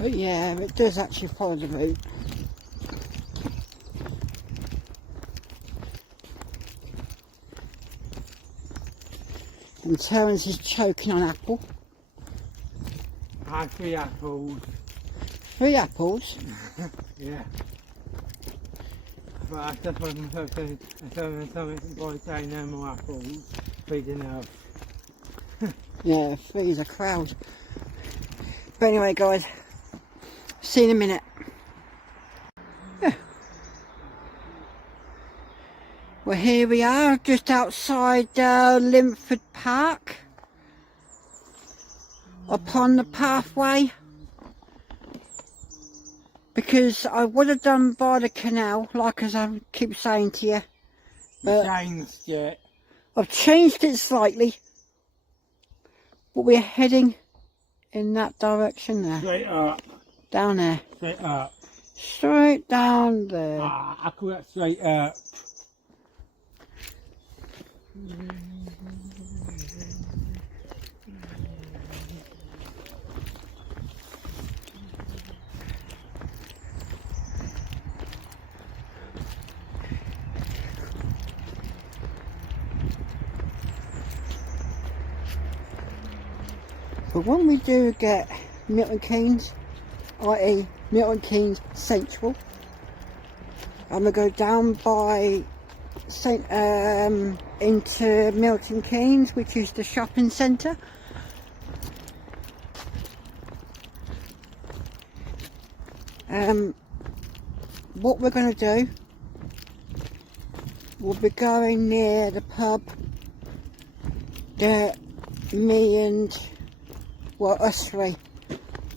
But yeah, it does actually follow the route. And Terence is choking on apple. I had 3 apples. 3 apples? Yeah. But I just want myself to something by saying no more apples. 3's enough. Yeah, 3's a crowd. But anyway, guys, see you in a minute. Yeah. Well, here we are, just outside Linford Park. Upon the pathway. Because I would have done by the canal, like as I keep saying to you. But Changed it. I've changed it slightly. But we're heading in that direction there. Straight up. Down there. Straight up. Straight down there. I call that straight up. But when we do get Milton Keynes, i.e. Milton Keynes Central, I'm going to go down by into Milton Keynes, which is the shopping centre. What we're going to do, we'll be going near the pub that me and, well, us 3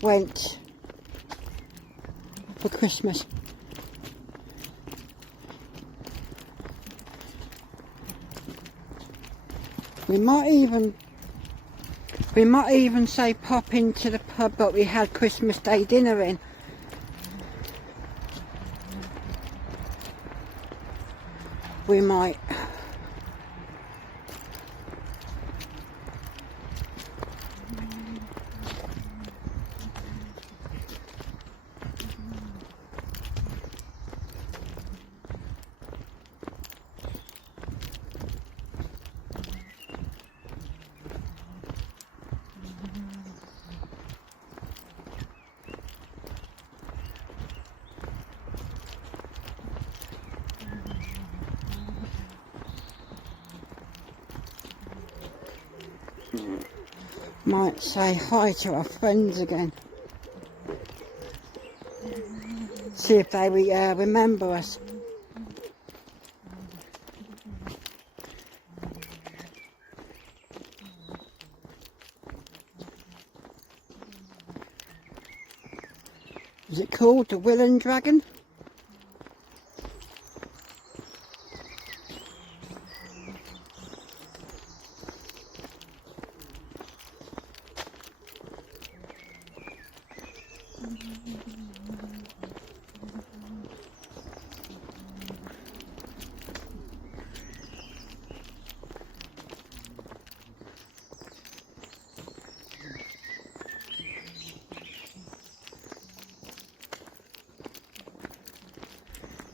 went for Christmas. We might even say pop into the pub that we had Christmas Day dinner in. We might. Might say hi to our friends again. See if they remember us. Is it called the Will and Dragon?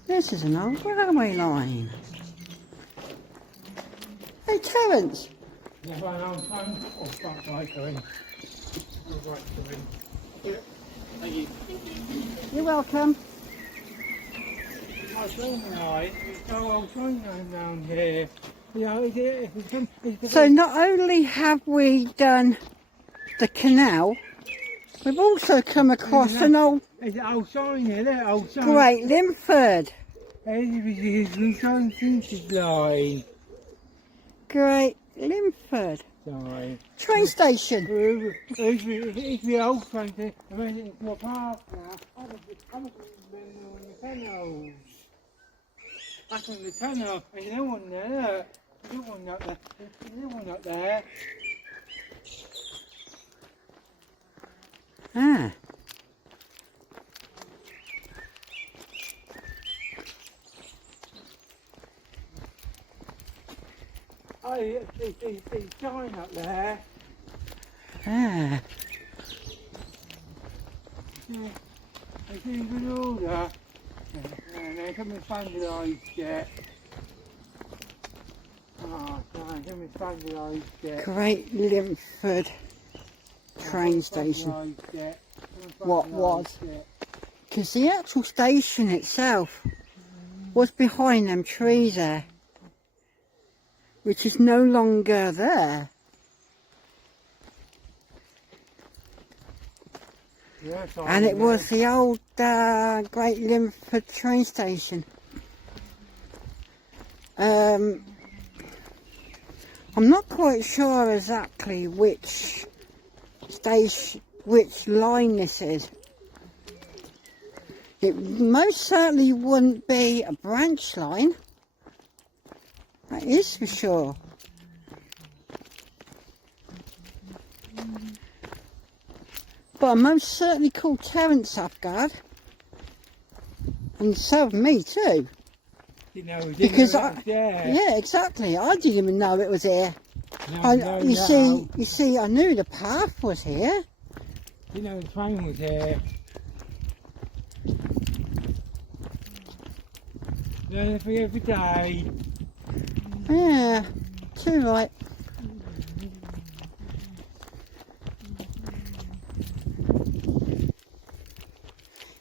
This is an old railway line. Hey, Terence. Yeah, but I'm fine. Oh, fuck, right, going. Oh, right, going. Yeah. Thank you. You're welcome. I was saying tonight, it's so old train going down here. You know, So not only have we done the canal, we've also come across an old Is it old sign here? There, old sign. Great Linford. It's on Finch's line. Great Linford. Sorry. Train station. It's the old train thing. I mean, it's more park now. I'm on the tunnels. That's on the tunnel. There's no one there. There's no one up there. There's no one up there. Ah. Oh, it's shine up there. Ah. Yeah, it's in good order. And they haven't vandalised yet. Oh, thank something standardised. Great Limford train station. What was? Because the actual station itself was behind them trees there, which is no longer there. And it was the old Great Limford train station. I'm not quite sure exactly which station, which line this is. It most certainly wouldn't be a branch line. That is for sure. But I most certainly called Terence Safguard. And so have me too. Because yeah, exactly. I didn't even know it was here. You see, I knew the path was here. You know, the train was here. Learn for every day. Yeah, too right.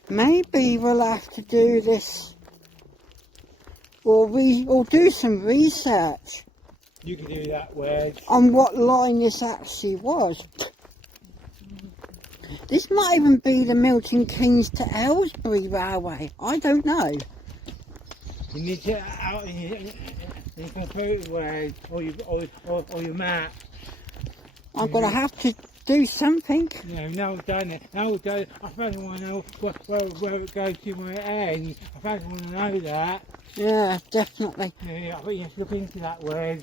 Maybe we'll have to do this, or do some research. You can do that, Wes. On what line this actually was. This might even be the Milton Keynes to Aylesbury Railway. I don't know. You need to get out in your computer, Wes, or your map. I'm going to have to do something. No, now I've done it. Now I've done it. I first want to know where it goes to my end. I first want to know that. Yeah, definitely. Yeah, I think you have to look into that, Wes.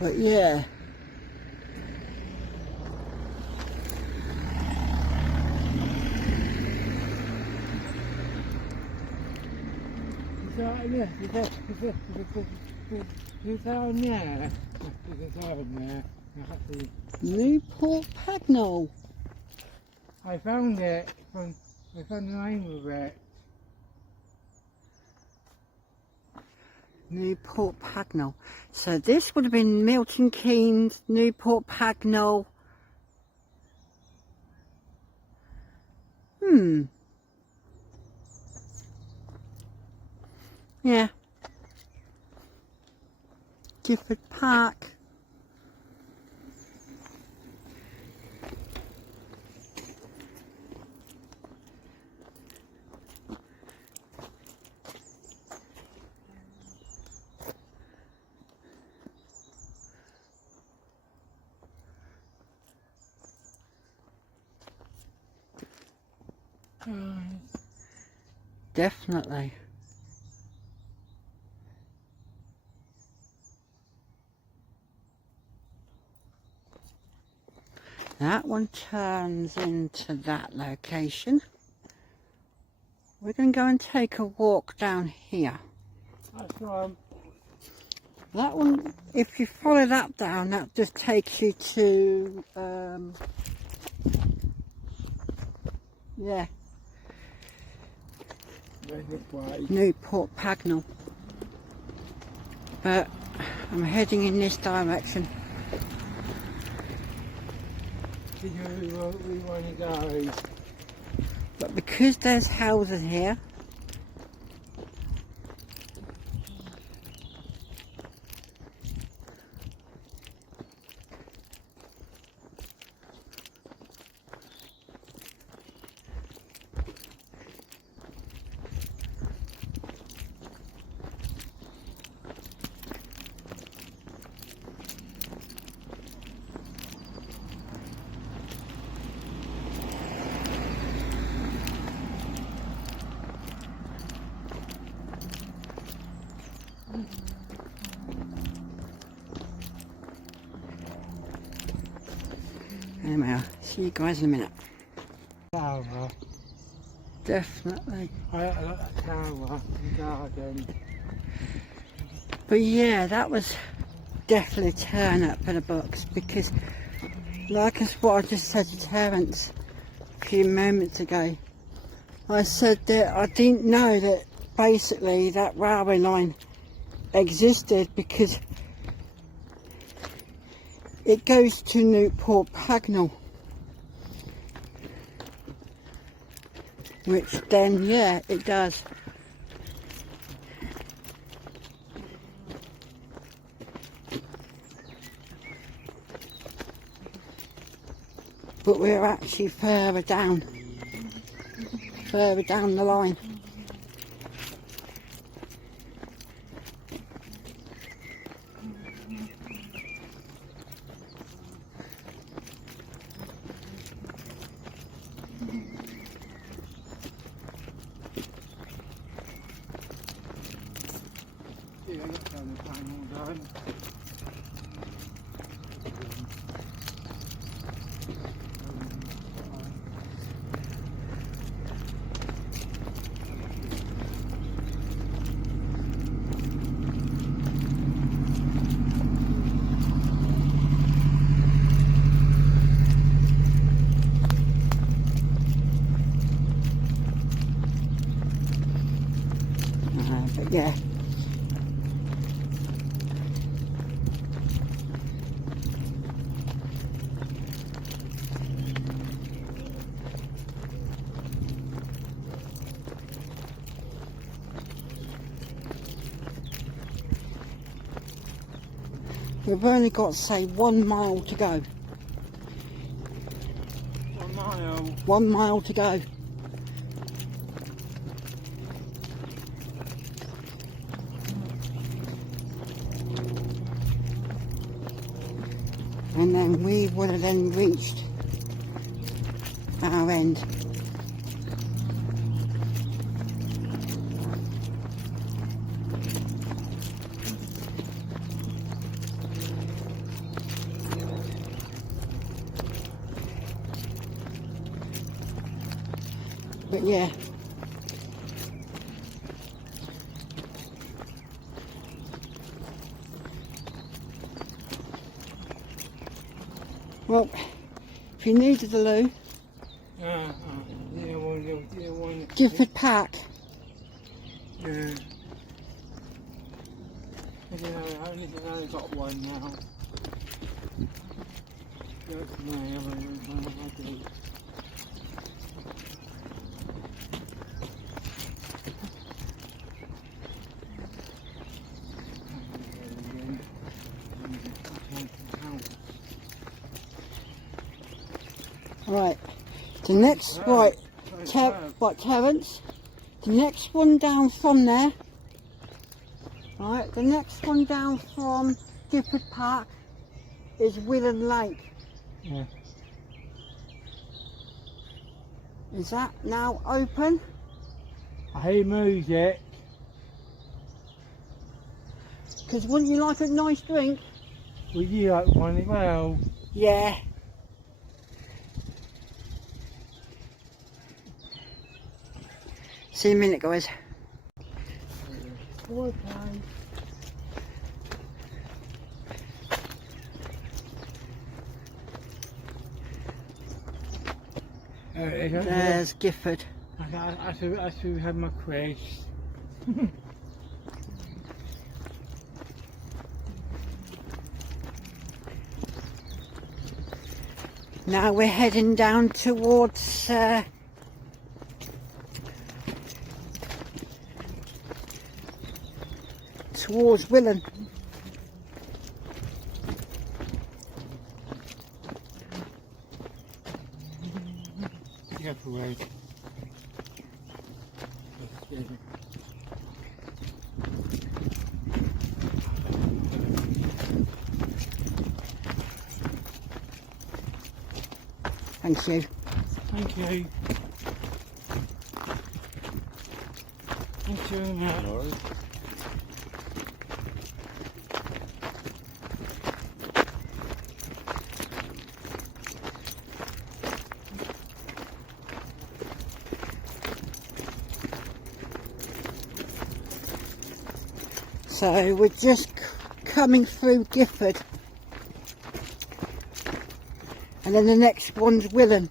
But yeah. Newport Pagnell. I found it I found the name of it. Newport Pagnell. So this would have been Milton Keynes, Newport Pagnell. Yeah. Gifford Park. Definitely. That one turns into that location. We're going to go and take a walk down here. That one, if you follow that down, that just takes you to, yeah, Newport Pagnell. But I'm heading in this direction. We want to go. But because there's houses here, anyway, I'll see you guys in a minute. Definitely. I like that tower, the garden. But yeah, that was definitely a turn up for the books, because like as what I just said to Terence a few moments ago, I said that I didn't know that basically that railway line existed, because it goes to Newport Pagnell, which then, yeah, it does. But we're actually further down the line. Yeah, I got down the panel done. But yeah. We've only got, say, 1 mile to go. 1 mile. 1 mile to go. And then we would have then reached our end. But yeah. Well, if you needed a loo, Gifford Park. Yeah. I only got one now. Right, the next, right, Terence, the next one down from there, right, the next one down from Gifford Park is Willen Lake. Yeah. Is that now open? I hear music. Because wouldn't you like a nice drink? Would you like one as well? Yeah. See you in a minute, guys. Okay. There's Gifford. I should have my quiz. Now we're heading down towards Willen. You have to wait. Thank you. Thank you. Thank you, Matt. So we're just coming through Gifford, and then the next one's Willen.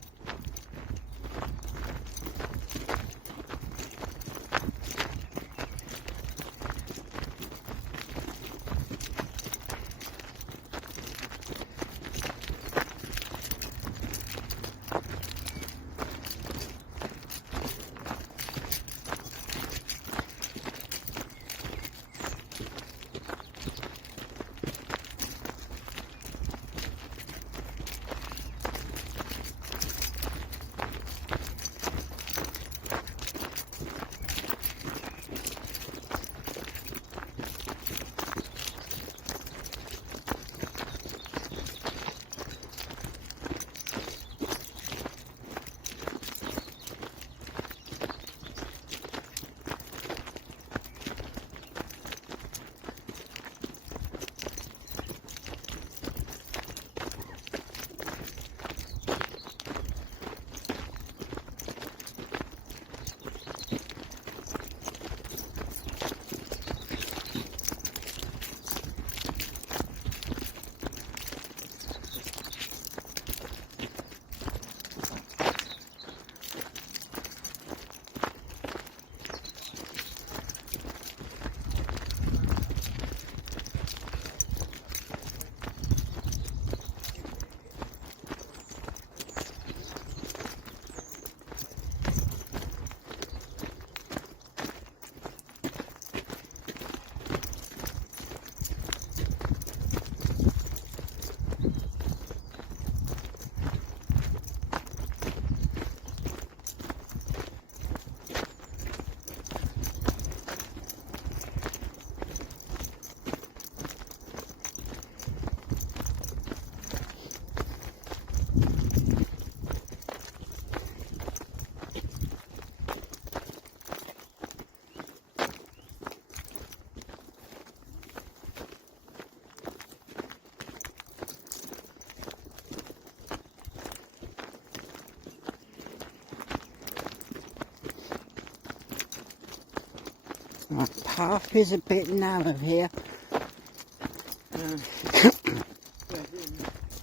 Right, path is a bit narrow here,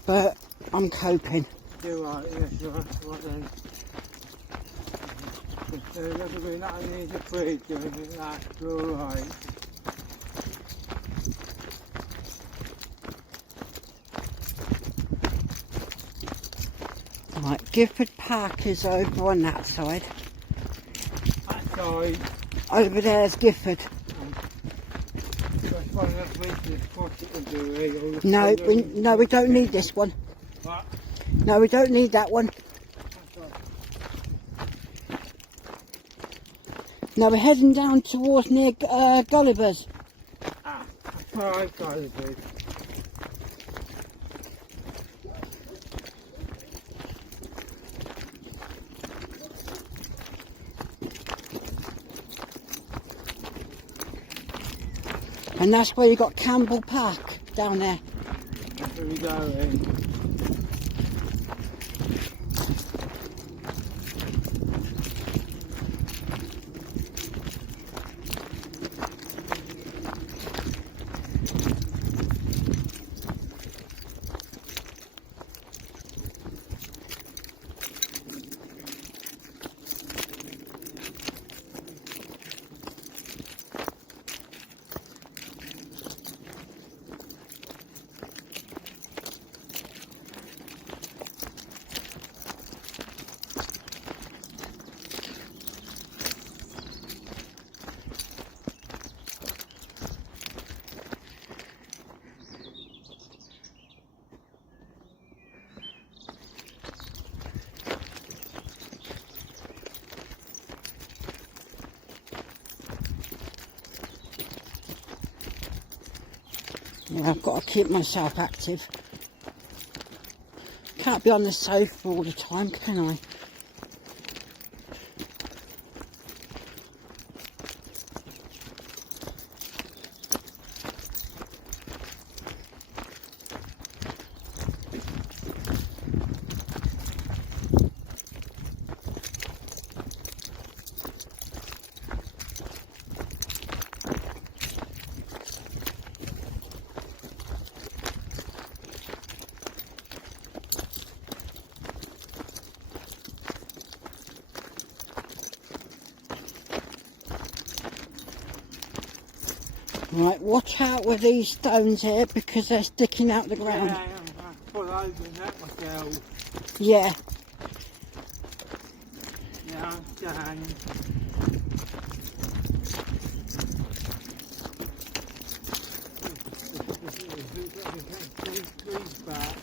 but I'm coping. You're right, yes, you're right then. There's never been nothing needs a fridge doing it, that's alright. Right, Gifford Park is over on that side. That side. Over there's Gifford. That's one of the reasons cross it can do, eh? No, we don't need this one. What? No, we don't need that one. No, we're heading down towards near Gulliver's. Ah, that's alright, Gulliver's. And that's where you got Campbell Park down there. That's where we go, eh? Yeah, I've got to keep myself active. Can't be on the sofa all the time, can I? Right, watch out with these stones here because they're sticking out the ground. Yeah, I'm full over that myself. Yeah. Yeah, I'm done. Trees back.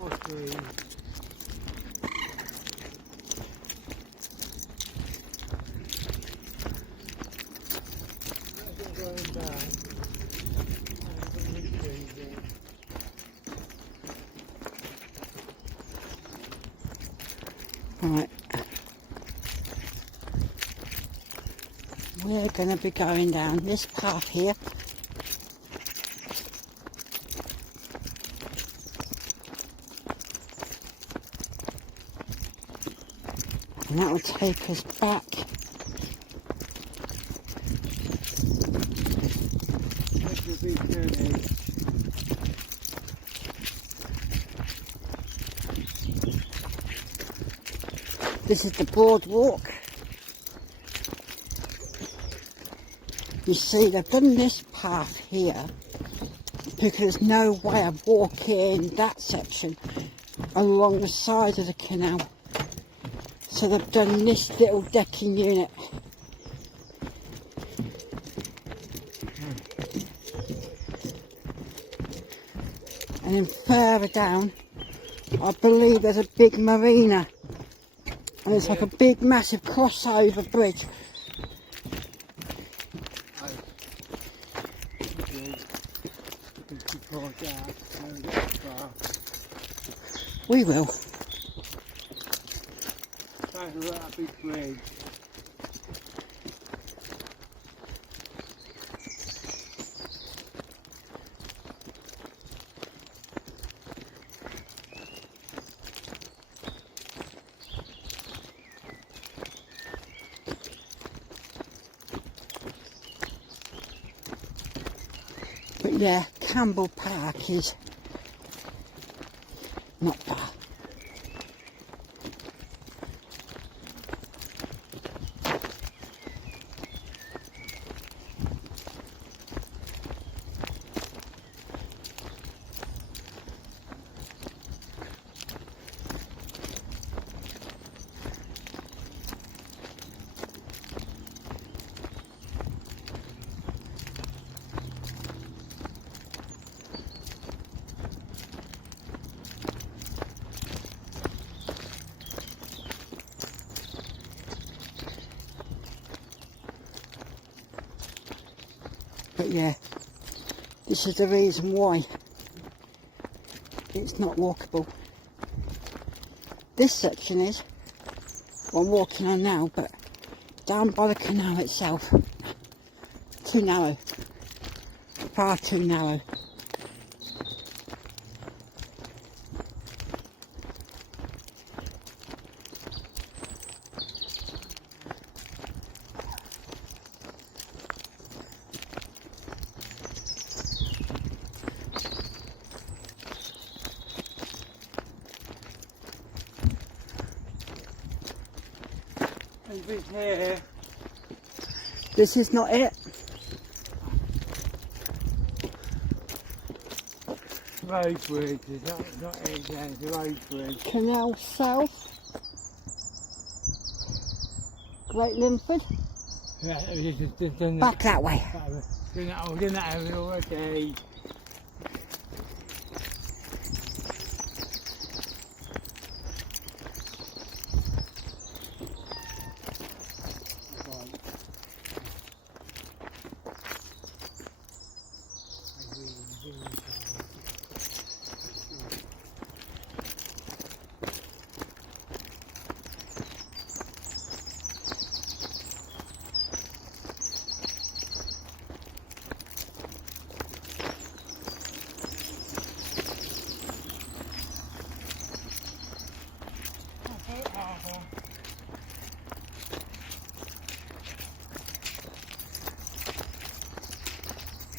Or trees. Going back. Right. We're going to be going down this path here. And that will take us back. This will be journey. This is the boardwalk. You see, they've done this path here because there's no way of walking that section along the side of the canal. So they've done this little decking unit. And then further down, I believe there's a big marina. And it's like a big, massive crossover bridge. We will. That's a big bridge. But yeah, Campbell Park is not far. But yeah, this is the reason why it's not walkable. This section is what I'm walking on now, but down by the canal itself, too narrow, far too narrow. And this here, This is not it. road bridge, is not it, it's a road bridge. Canal South, Great Linford, Yeah, just done back that way. Done that area already.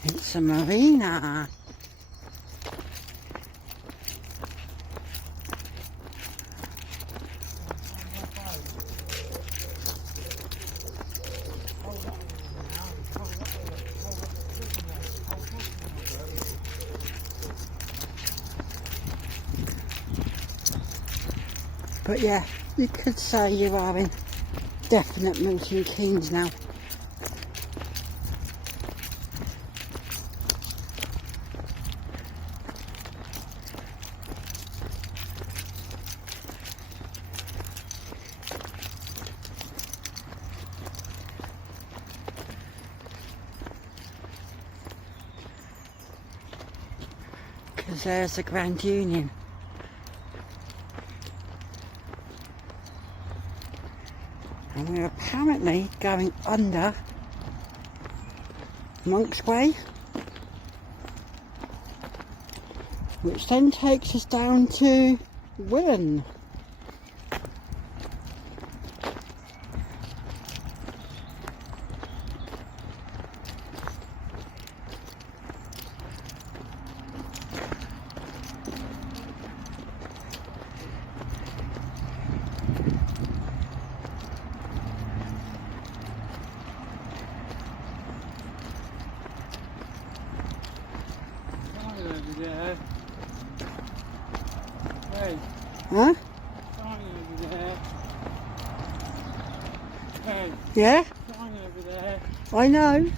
It's a marina. But yeah, you could say you are in definite Milton Keynes now. Because there's the Grand Union. And we're apparently going under Monk's Way, which then takes us down to Wolverton. There. Hey, Huh? sign over there. Hey, Yeah? sign over there. I know.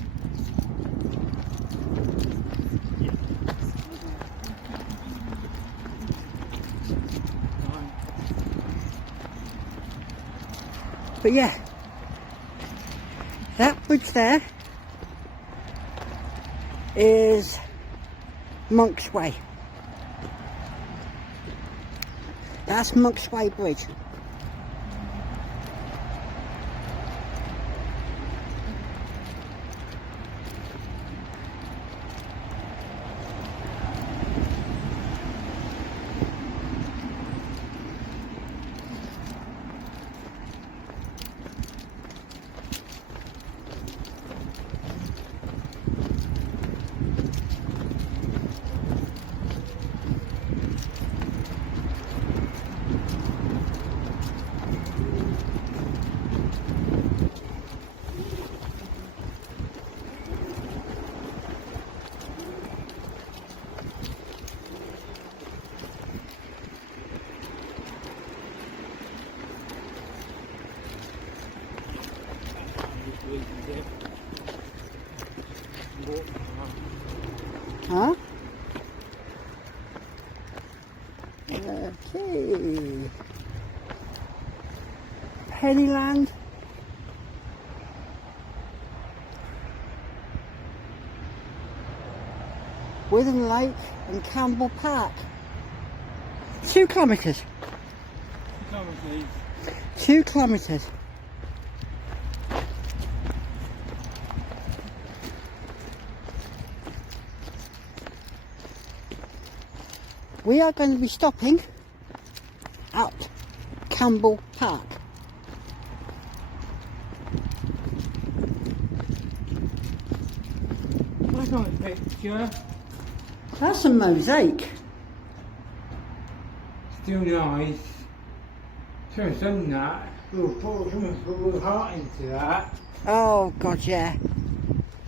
But yeah, that bridge there is Monk's Way. That's Monk's Way Bridge. Huh? Okay. Pennyland. Wolverton Lake and Campbell Park. 2 kilometres. 2 kilometres. We are going to be stopping at Campbell Park. Look on the picture. That's a mosaic. Still nice. Should have done that. Someone's put a little heart into that. Oh god, yeah.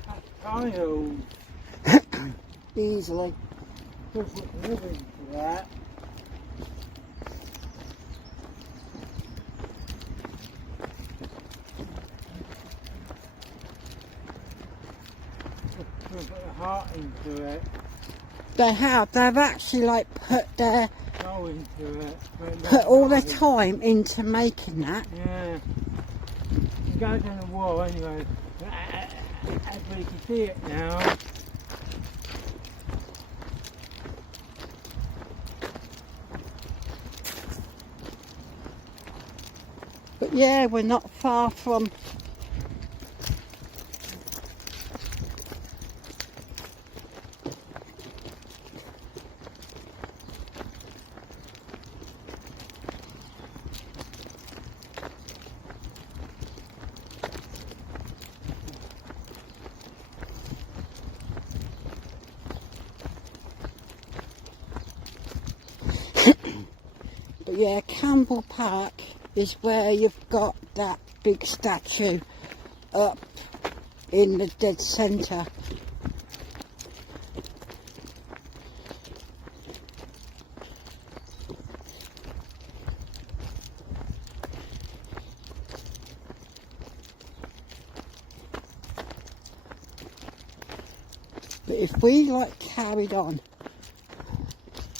That's tiles. Easily. Put wood into that. Put a heart into it. They have. They've actually like put Go into it. put all their time into making that. Yeah. It goes on the wall anyway. Everybody can see it now. But yeah, we're not far from but yeah, Campbell Park is where you've got that big statue up in the dead centre. if we like carried on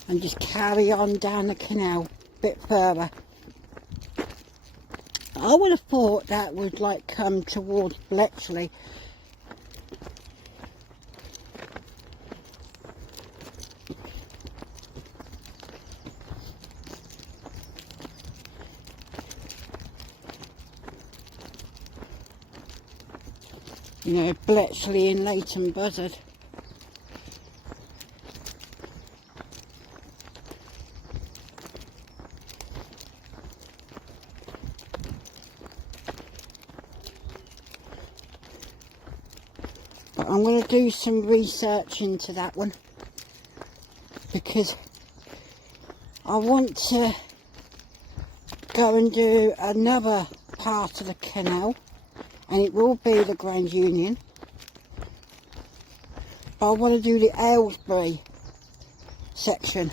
and just carry on down the canal a bit further, I would have thought that would like come towards Bletchley. You know, Bletchley and Leighton Buzzard. But I'm going to do some research into that one, because I want to go and do another part of the canal, and it will be the Grand Union. But I want to do the Aylesbury section.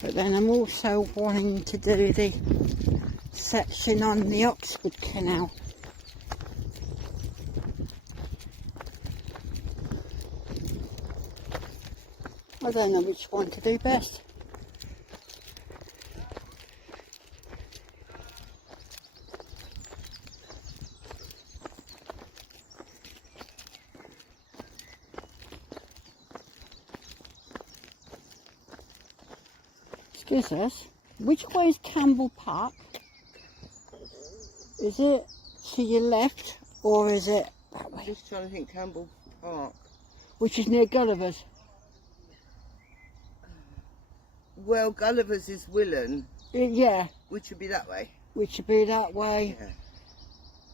But then I'm also wanting to do the section on the Oxford Canal. I don't know which one to do best. Excuse us, which way is Campbell Park? Is it to your left or is it that way? Just trying to think. Campbell Park. Which is near Gulliver's? Well, Gulliver's is Willen, Yeah, which would be that way. which would be that way. Yeah.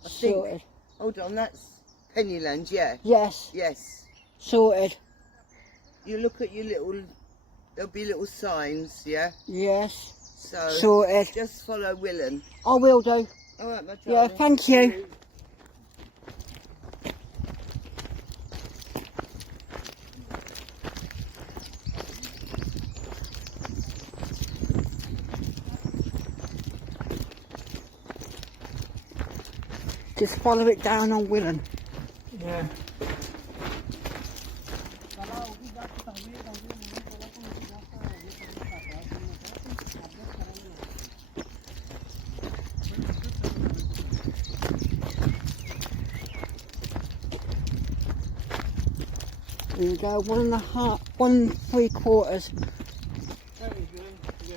I Sorted. think. Hold on, that's Pennyland. Yeah. Yes, Yes. sorted. You look at your little. There'll be little signs. Yeah. Yes, So sorted. just follow Willen. I will do. All right, my Yeah, darling. thank you. Just follow it down on Willen. Yeah. There you go, 1.5, 1.75. That is good. Yeah.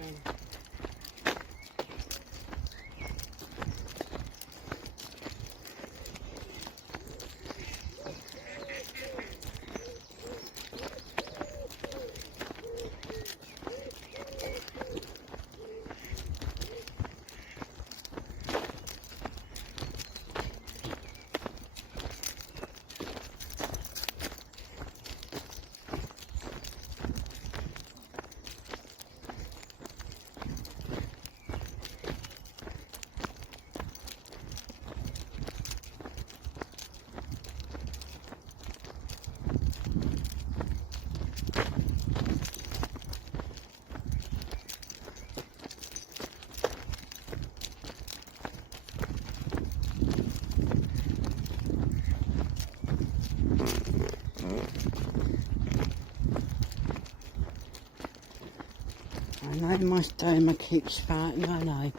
I know my stoma keeps farting, I know.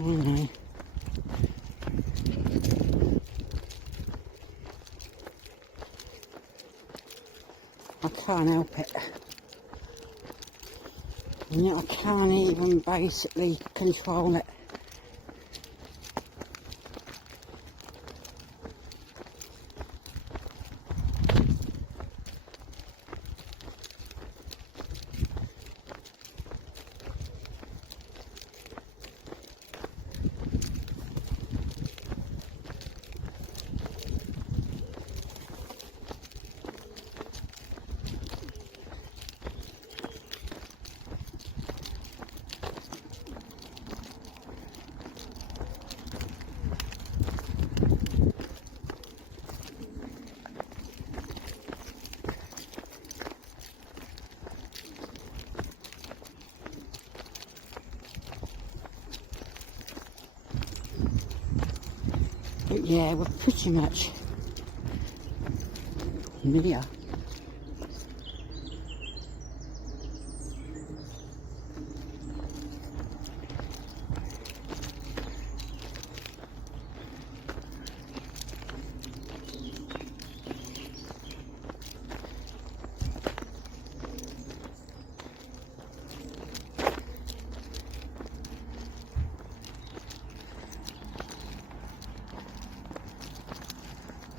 I know. I can't help it. And yet I can't even basically control it. But yeah, we're pretty much near.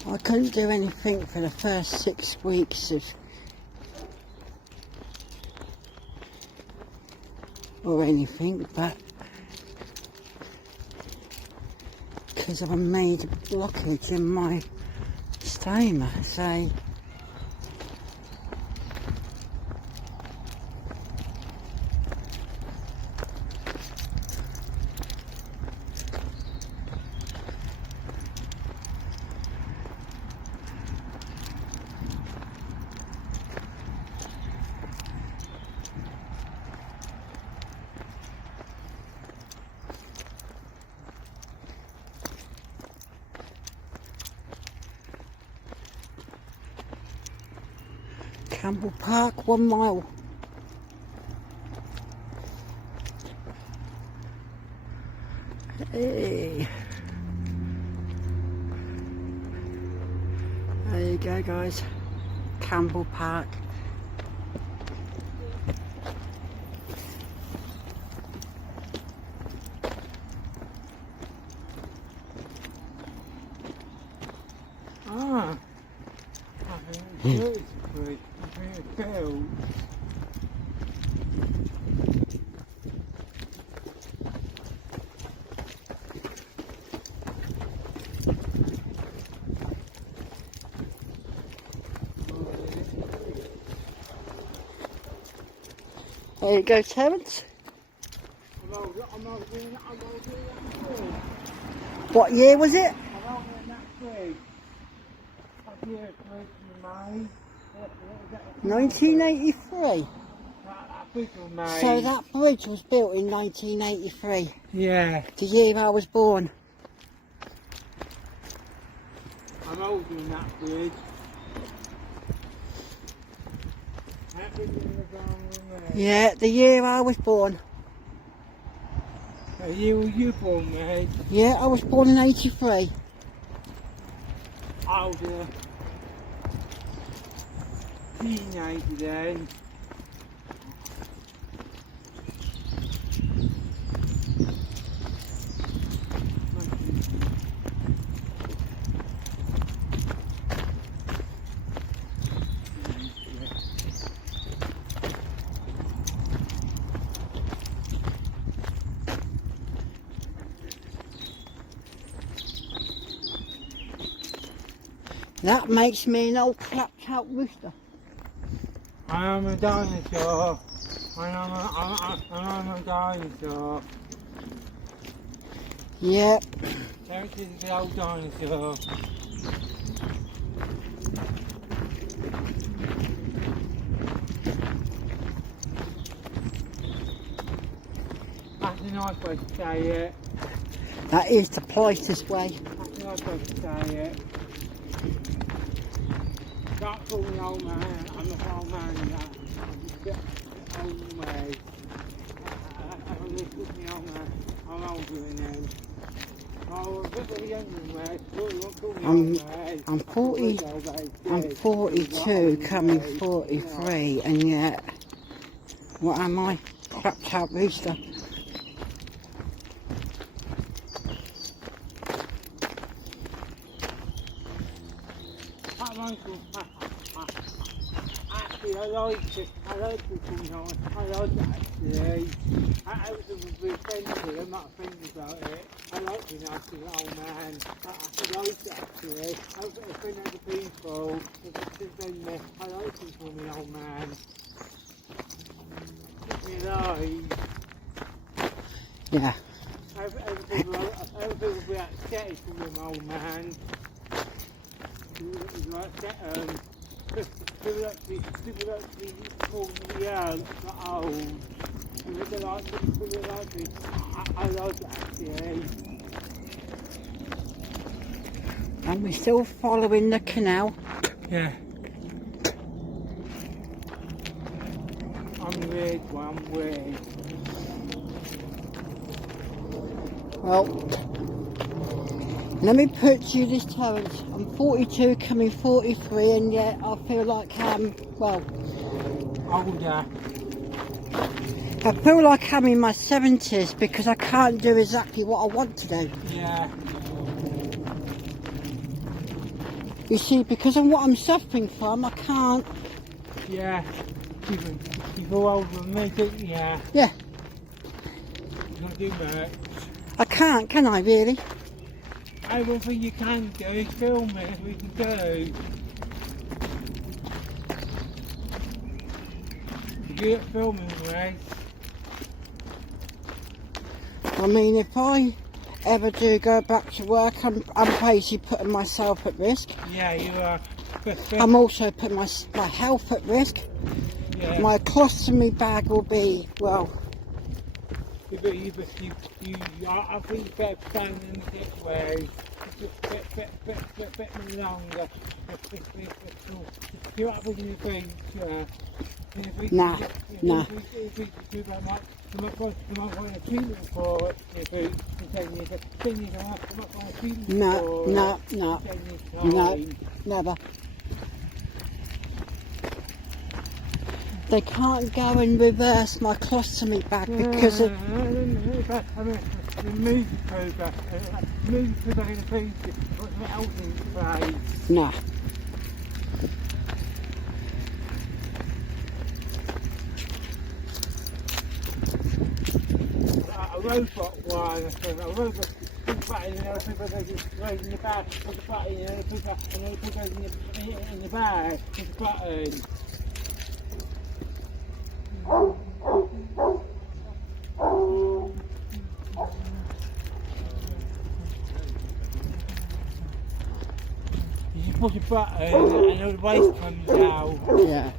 I couldn't do anything for the first 6 weeks of or anything, but because I made a blockage in my stoma, so Campbell Park, 1 mile. Hey. There you go, guys. Campbell Park. Ah. I think it's good. I think it failed. There you go, Terence. I'm over doing that tree. What year was it? I'm over in that tree. Up here, in May. 1983. That big one, May. So that bridge was built in 1983. Yeah. The year I was born. I'm older than that bridge. That bridge in the ground room there. Yeah, the year I was born. A year was you born, mate? Yeah, I was born in 83. Older. Teenager then. That makes me an old clapped out rooster. I am a dinosaur. I'm a dinosaur. Yep. Terence is the old dinosaur. That's a nice way to say it. That is the politest way. That's a nice way to say it. Don't call me old man. I'm not an old man yet. I'm just a bit old way. I'm just me old man. I'm older than them. Oh, a bit younger than me. You won't call me old man. I'm 40. I'm 42, coming 43, and yet, what am I? Clapped out rooster. Actually, I like it. I like it, you know. I like it actually. I was a bit offended. I'm not offended about it. I like being asked an old man. I like it actually. I was offended other people. If it's offended me, I like to call me an old man. Keep me alive. Yeah. Other people will be upset if you call me an old man. People actually call me not old. People like me. I like it actually. And we're still following the canal. Yeah. I'm weird, I'm weird. Well, let me put you this, Terence. I'm 42, coming 43, and yet I feel like I'm, well, Older. I feel like I'm in my 70s because I can't do exactly what I want to do. Yeah. You see, because of what I'm suffering from, I can't. Yeah. You go older than me, don't you? Yeah. Yeah, You don't do much. I can't, can I really? I don't think you can do, film it, we can do. You do it filming, right? I mean, if I ever do go back to work, I'm basically putting myself at risk. Yeah, you are. I'm also putting my health at risk. Yeah. My colostomy bag will be, well, I think you better plan in this way. Bit longer. See what happens in the future. Nah. You might want a treatment for it in 10 years. 10 years, I might want a treatment for it. No, 10 years time. never. They can't go and reverse my colostomy bag because of... I mean, the movie programme in the future, what's else in place? Nah. A robot one, a robot, big button, and other people goes in the bag, with the button, and other people goes in the bag, with the button. You push a button and the waste comes out. Yeah.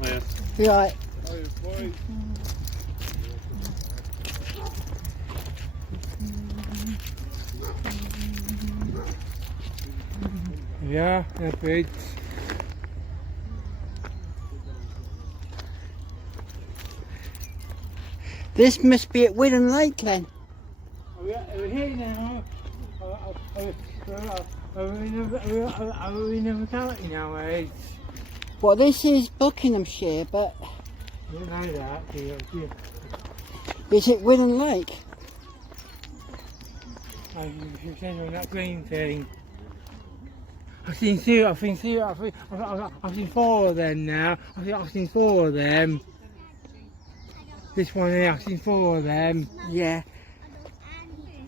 Oh, yes. Right. Yeah, that's it. This must be at Willen Lake then. We're here now. Are we in the locality now, eh? Well, this is Buckinghamshire, but You don't know that, do you? is it Willen Lake? You said on that green thing. I've seen four of them now. I've seen four of them. This one here, I've seen four of them. Yeah.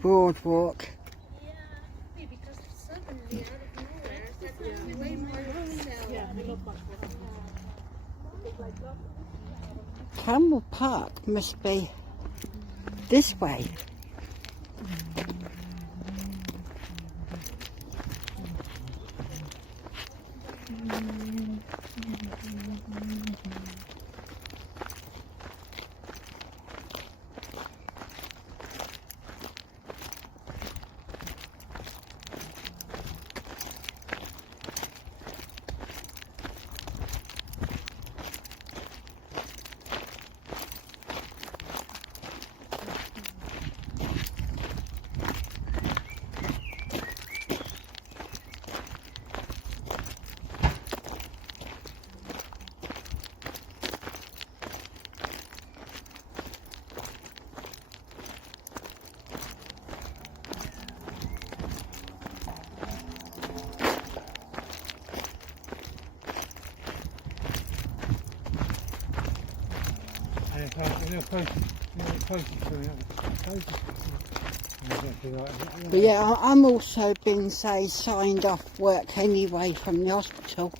Broadwalk. Because suddenly out of nowhere, suddenly way more Campbell Park must be this way. But yeah, I'm also been, say, signed off work anyway from the hospital.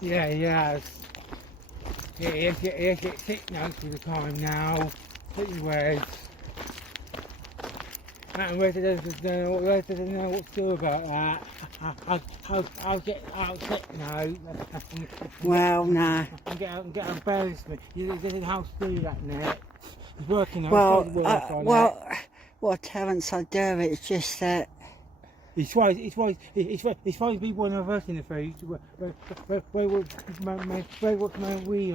Yeah, yes. Yeah, you get sick notes all the time now. Take your words. And where doesn't know what to do about that. I'll get out sick now. Well, nah. And get out embarrassment. You don't know how to do that now. It's working on Well, it. well, Terence, I do. It's just that It's supposed to be one of us in the future. Where what can we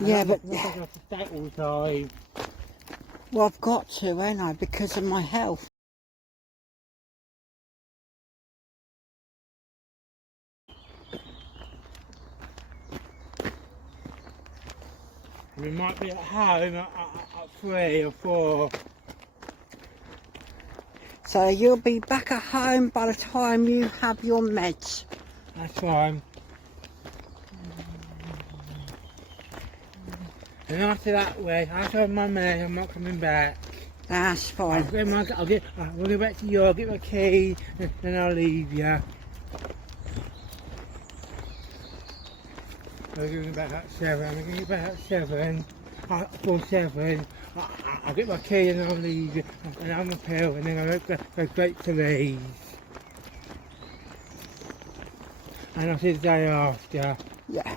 Yeah, but that all the time. well, I've got to, ain't I? Because of my health. We might be at home at 3 or 4. So you'll be back at home by the time you have your meds. That's fine. And after that way, after my meds, I'm not coming back. That's fine. We'll go back to you, I'll get my key, and then I'll leave you. We're going back at 7. We're going to get back at 7. Before 7. I'll get my key and I'll leave you. And I'm a pill, and then I'll go straight to Leeds. And I'll see the day after. Yeah.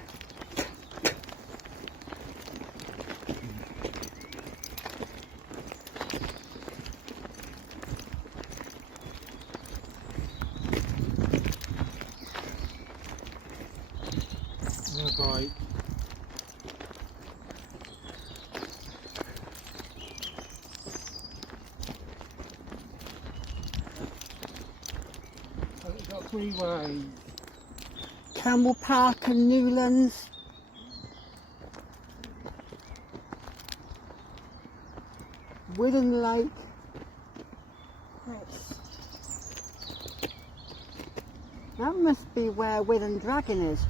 Right. I've got 3 ways. Campbell Park and Newlands. Wooden Lake. That must be where Wooden Dragon is.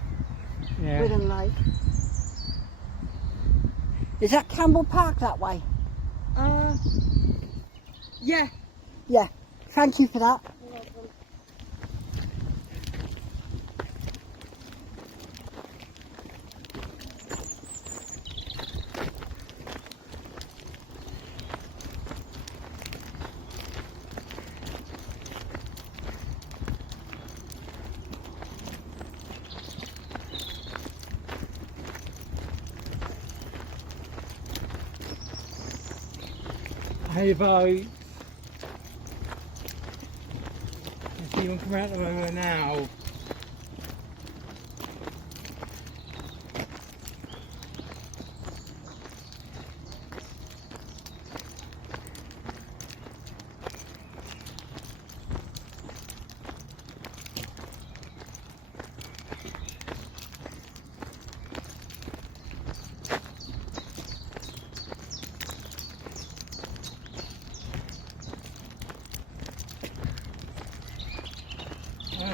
Yeah. Wooden Lake. Is that Campbell Park that way? Yeah. Yeah. Thank you for that. Hey boat. I see one come out the river now.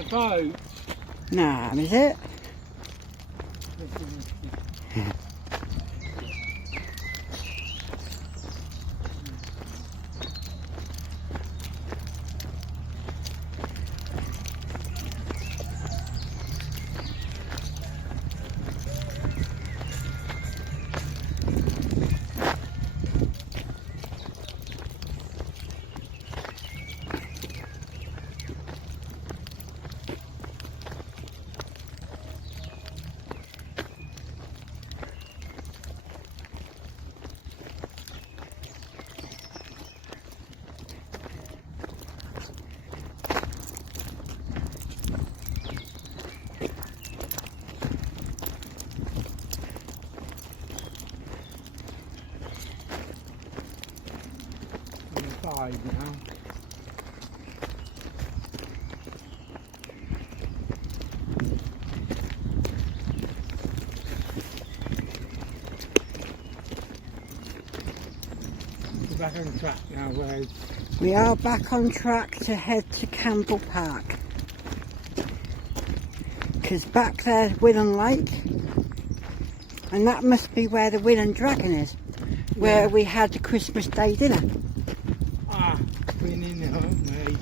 Boat. Nah, is it? Inside now. We're back on track now, Wes. We are back on track to head to Campbell Park. Because back there's Wooden Lake. And that must be where the Wooden Dragon is. Where we had the Christmas Day dinner. Ah, we're in there, aren't we?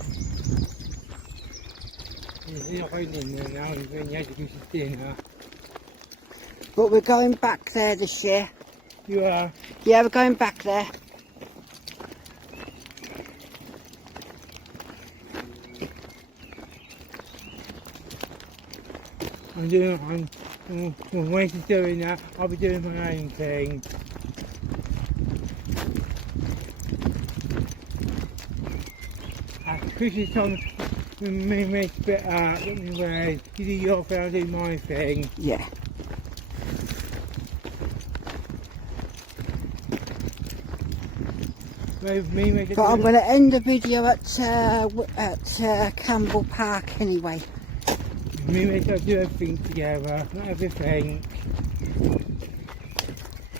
He's not in there now, he's been here to do his dinner. But we're going back there this year. You are? Yeah, we're going back there. When she's doing that, I'll be doing my own thing. Chris's time me make a bit out, get me way. You do your thing, I'll do my thing. Yeah. Me make it. But I'm going to end the video at Campbell Park anyway. Me make us do everything together, not everything.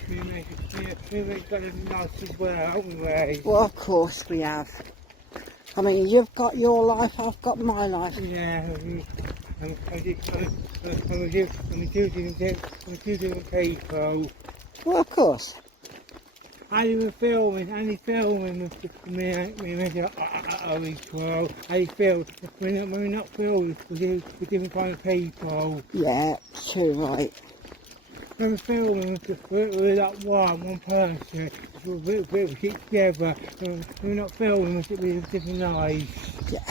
Me make got it nice as well, haven't we? Well, of course we have. I mean, you've got your life, I've got my life. Yeah, I'm two different people. Well, of course. I filming with me make it equal. I feel we're not filming with different kind of people. Yeah, too right. When we're filming we're like one person, we keep together. We're not filming with different lives. Yeah.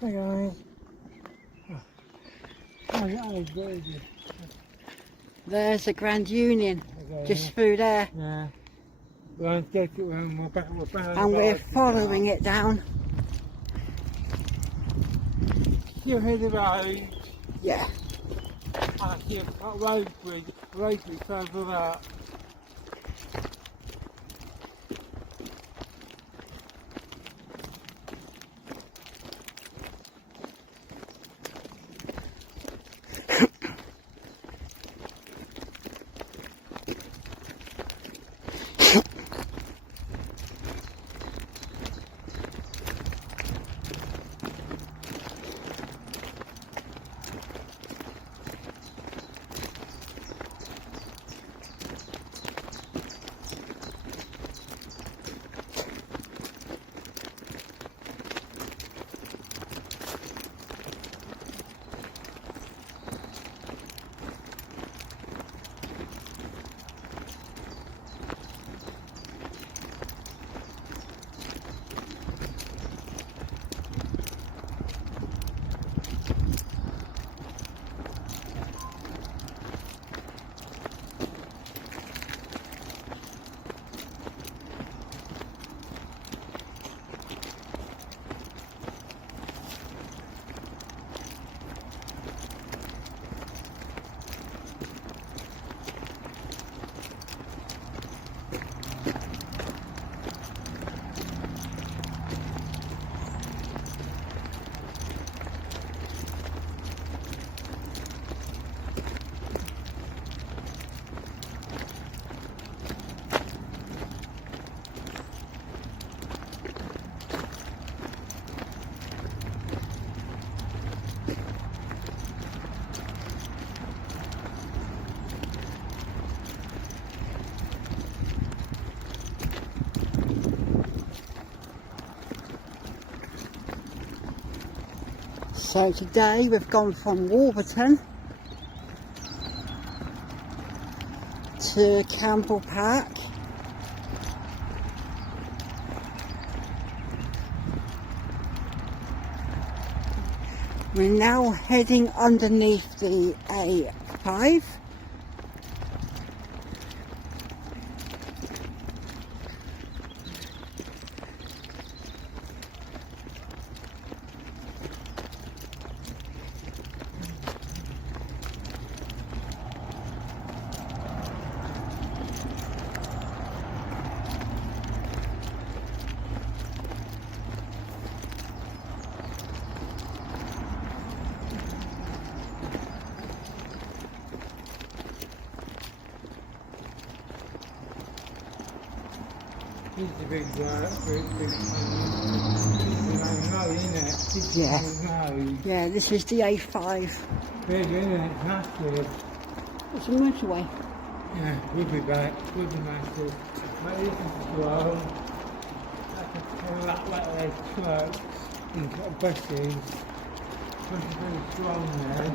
Hey guys. There's the Grand Union, just through there. Yeah. We're back. And we're following it down. Still hear the road. Yeah. I see a road bridge over that. So today we've gone from Wolverton to Campbell Park. We're now heading underneath the A5. He's the big isn't it? Yeah. Yeah, this is the A5. Big, isn't it? Massive. It's a motorway. Yeah, we'll be back. We'll be massive. But this is slow. Like those trucks and buses. Buses very strong there.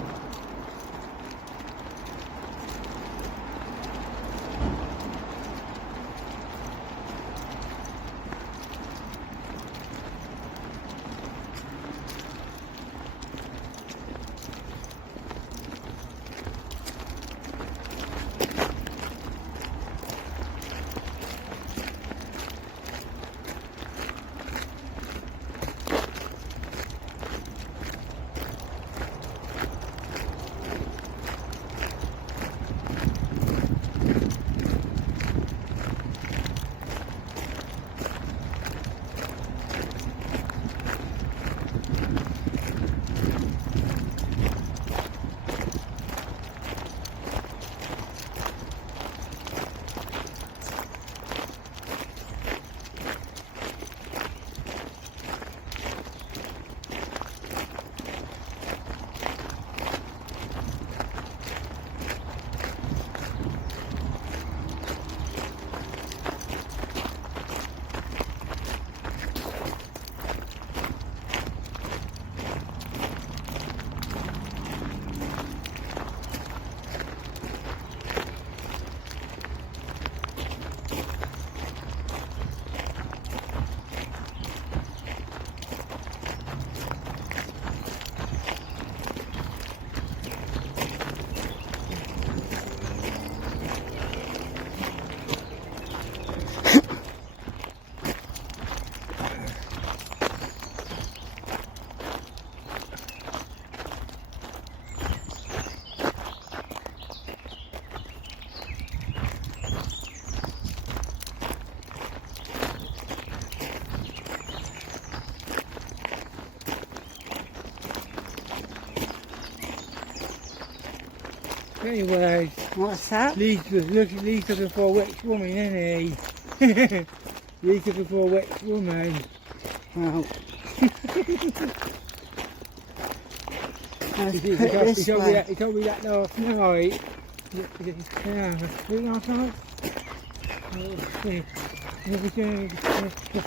Anyway, What's that? Lee's looking for a witch woman, isn't he? Lee's looking for a witch woman. Well, let's He put it this way. told me that last night. Yeah, last night?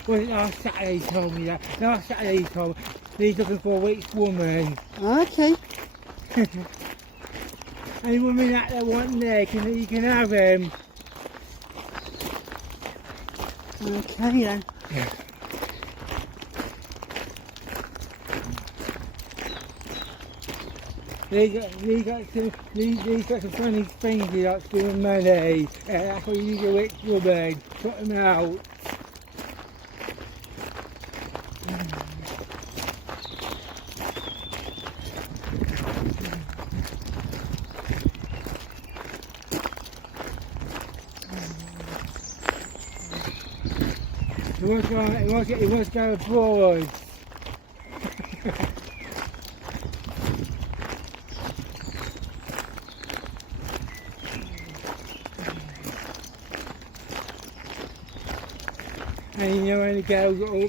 Was it last Saturday he told me that? Last Saturday he told me he's looking for a witch woman. Okay. Any woman out there wanting there, you can have him. Okay then. He's got some funny things he likes to do with money. That's why you need a witch woman. Sort him out. He wants to go abroad. And you know when the girls all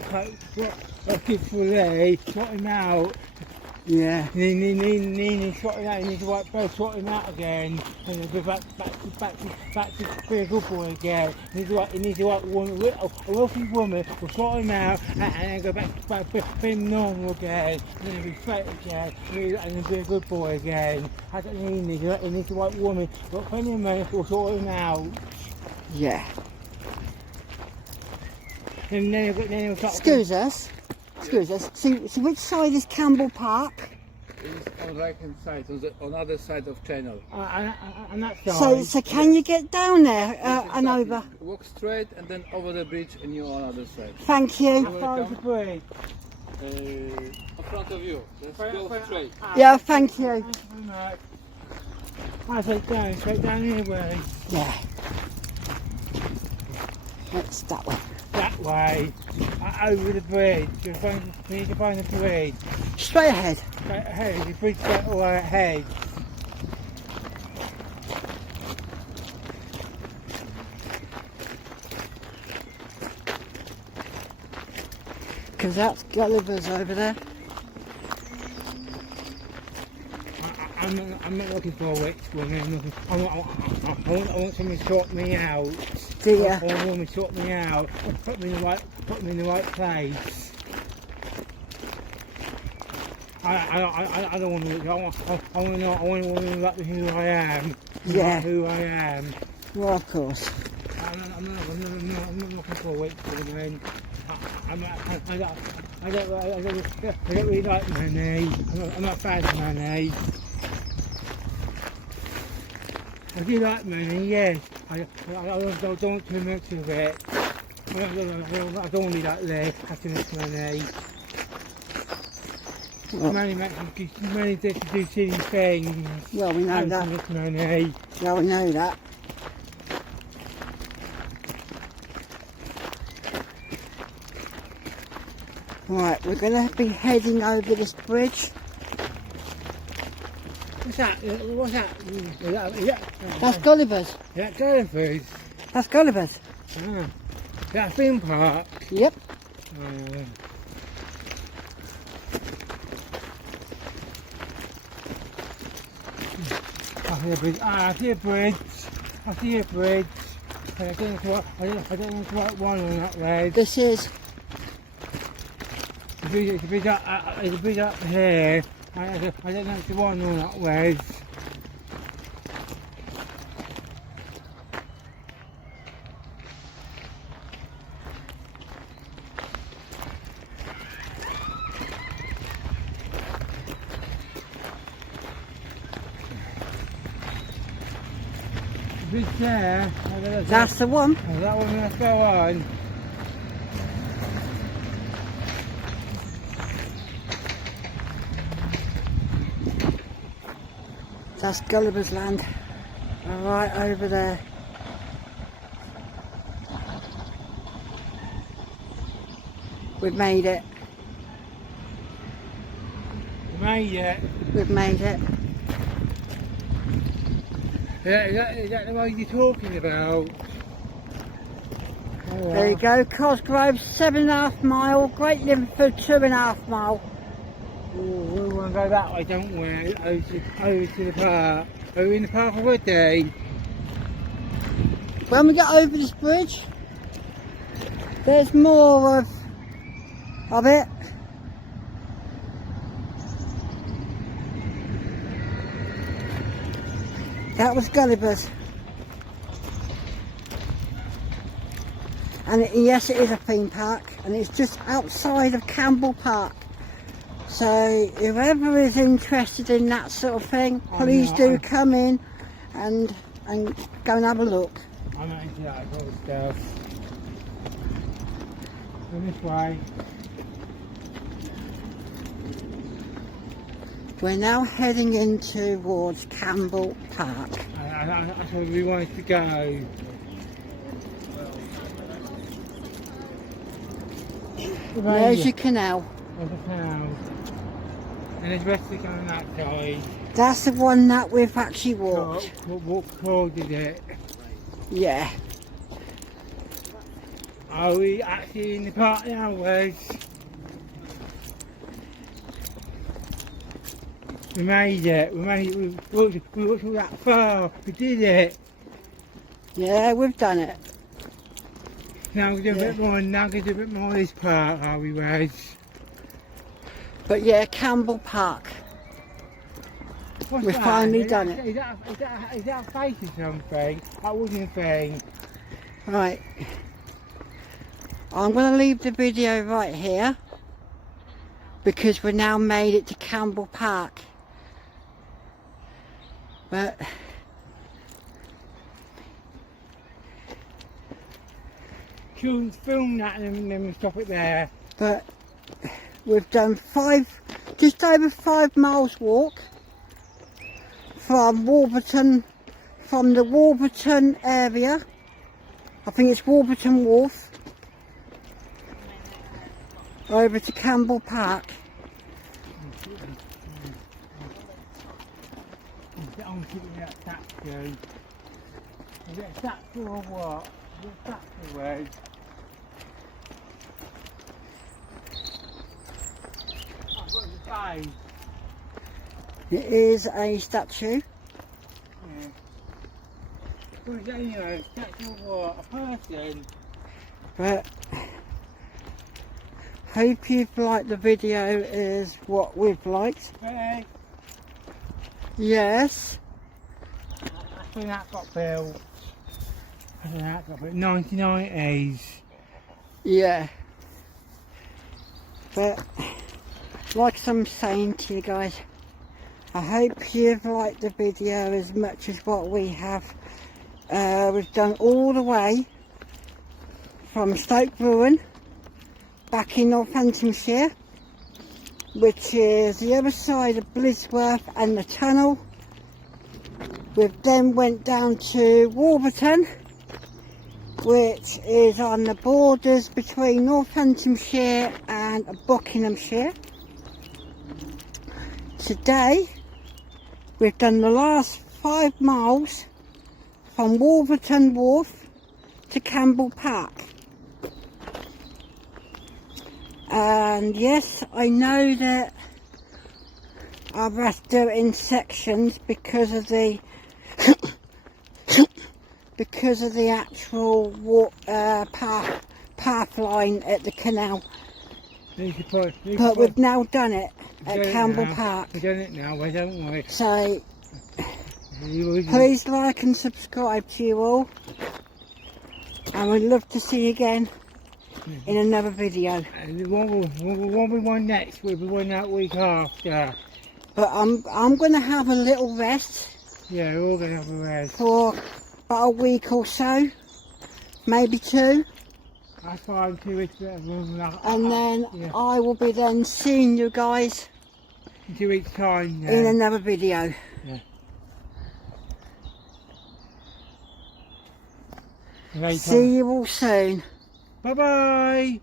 what kids will they sort him out. Yeah. Need to sort him out, you need to both sort him out again. And he'll be back to being a good boy again. You need to like a wealthy woman will sort him out and then go back to being normal again. And then he'll be straight again and he'll be a good boy again. That's what he needs. He needs a white woman, but plenty of money will sort him out. Yeah. And then he'll start. Excuse us. So which side is Campbell Park? It's on right hand side, on the other side of channel. And that side. So can you get down there and Exactly. over? Walk straight and then over the bridge and you're on the other side. Thank you. How far is the bridge? In front of you. Just go straight. Yeah, thank you. Thank you very much. I said straight down anyway. Yeah. It's that way. That way, over the bridge. We need to find the bridge. Straight ahead. Straight ahead, the bridge straight away ahead. Because that's Gulliver's over there. I'm not looking for a witch woman. I want someone to sort me out. Do you? I want a woman to sort me out. Put me in the right place. I don't want to. I want a woman like who I am. Yeah. Who I am. Well, of course. I'm not looking for a witch woman. I don't really like money. I'm not bad at money. I do like money, yes. I don't want too much of it. I don't want to be like this, have too much money. Well, Money to do silly things. well, we know Have that. too much money. Yeah, we know that. Right, we're going to be heading over this bridge. What's that? What's that? That's Gulliver's. That Gulliver's. That's Gulliver's. That theme park. Yep. I see a bridge. I see a bridge. I see a bridge. I don't know what one on that way. This is. There's a bridge up here. I don't know if the one on that way. The bridge there. That's the one. That one, let's go on. That's Gulliver's Land. Right over there. We've made it. We made it. We've made it. Is that the way you're talking about? Oh, There you go, Cosgrove 7.5 mile, Great Liverpool 2.5 mile. Oh, we want to go that way, don't we? Over to the park. Are we in the park already? When we get over this bridge, there's more of it. That was Gulliver's. And yes, it is a theme park, and it's just outside of Campbell Park. So whoever is interested in that sort of thing, please do come in and go and have a look. I'm not into that sort of stuff. Go this way. We're now heading in towards Campbell Park. That's where we wanted to go. There's your canal. There's the canal. And there's the rest of it going that side. That's the one that we've actually walked. What called is it? Yeah. Are we actually in the park now, Wes? We made it. We walked all that far. We did it. Yeah, we've done it. Now we do a bit more. Now we do a bit more of this park, are we, Wes? But yeah, Campbell Park. What's We've that? finally done it. Is that a face or something? That wasn't a thing. Right. I'm going to leave the video right here because we've now made it to Campbell Park. But Couldn't film that and then stop it there. But we've done just over 5 miles walk from Wolverton, from the Wolverton area. I think it's Wolverton Wharf, over to Campbell Park. I'm keeping that statue. Is it a statue or what? Is it a statue, Wes? I've got to say. It is a statue. Yeah. What is that anyway? A statue of what? A person? But hope you've liked the video, is what we've liked. Hey. Yes. That's when that got built. That's when that got built. 1990s. Yeah. But like I'm saying to you guys, I hope you've liked the video as much as what we have. We've done all the way from Stoke Ruin back in Northamptonshire, which is the other side of Blisworth and the tunnel. We then went down to Wolverton, which is on the borders between Northamptonshire and Buckinghamshire. Today we've done the last 5 miles from Wolverton Wharf to Campbell Park. And yes, I know that I've had to do it in sections because of the actual path line at the canal. But we've now done it at Campbell Park. We've done it now, why don't we? So please like and subscribe to you all, and we'd love to see you again in another video. And what we want next, we'll be one that week after. But I'm going to have a little rest. Yeah, we're all going to have a rest. For about a week or so, maybe 2. That's fine, 2 weeks better than that. And then yeah. I will be then seeing you guys In 2 weeks time. in another video. Yeah. See you all soon. Bye bye.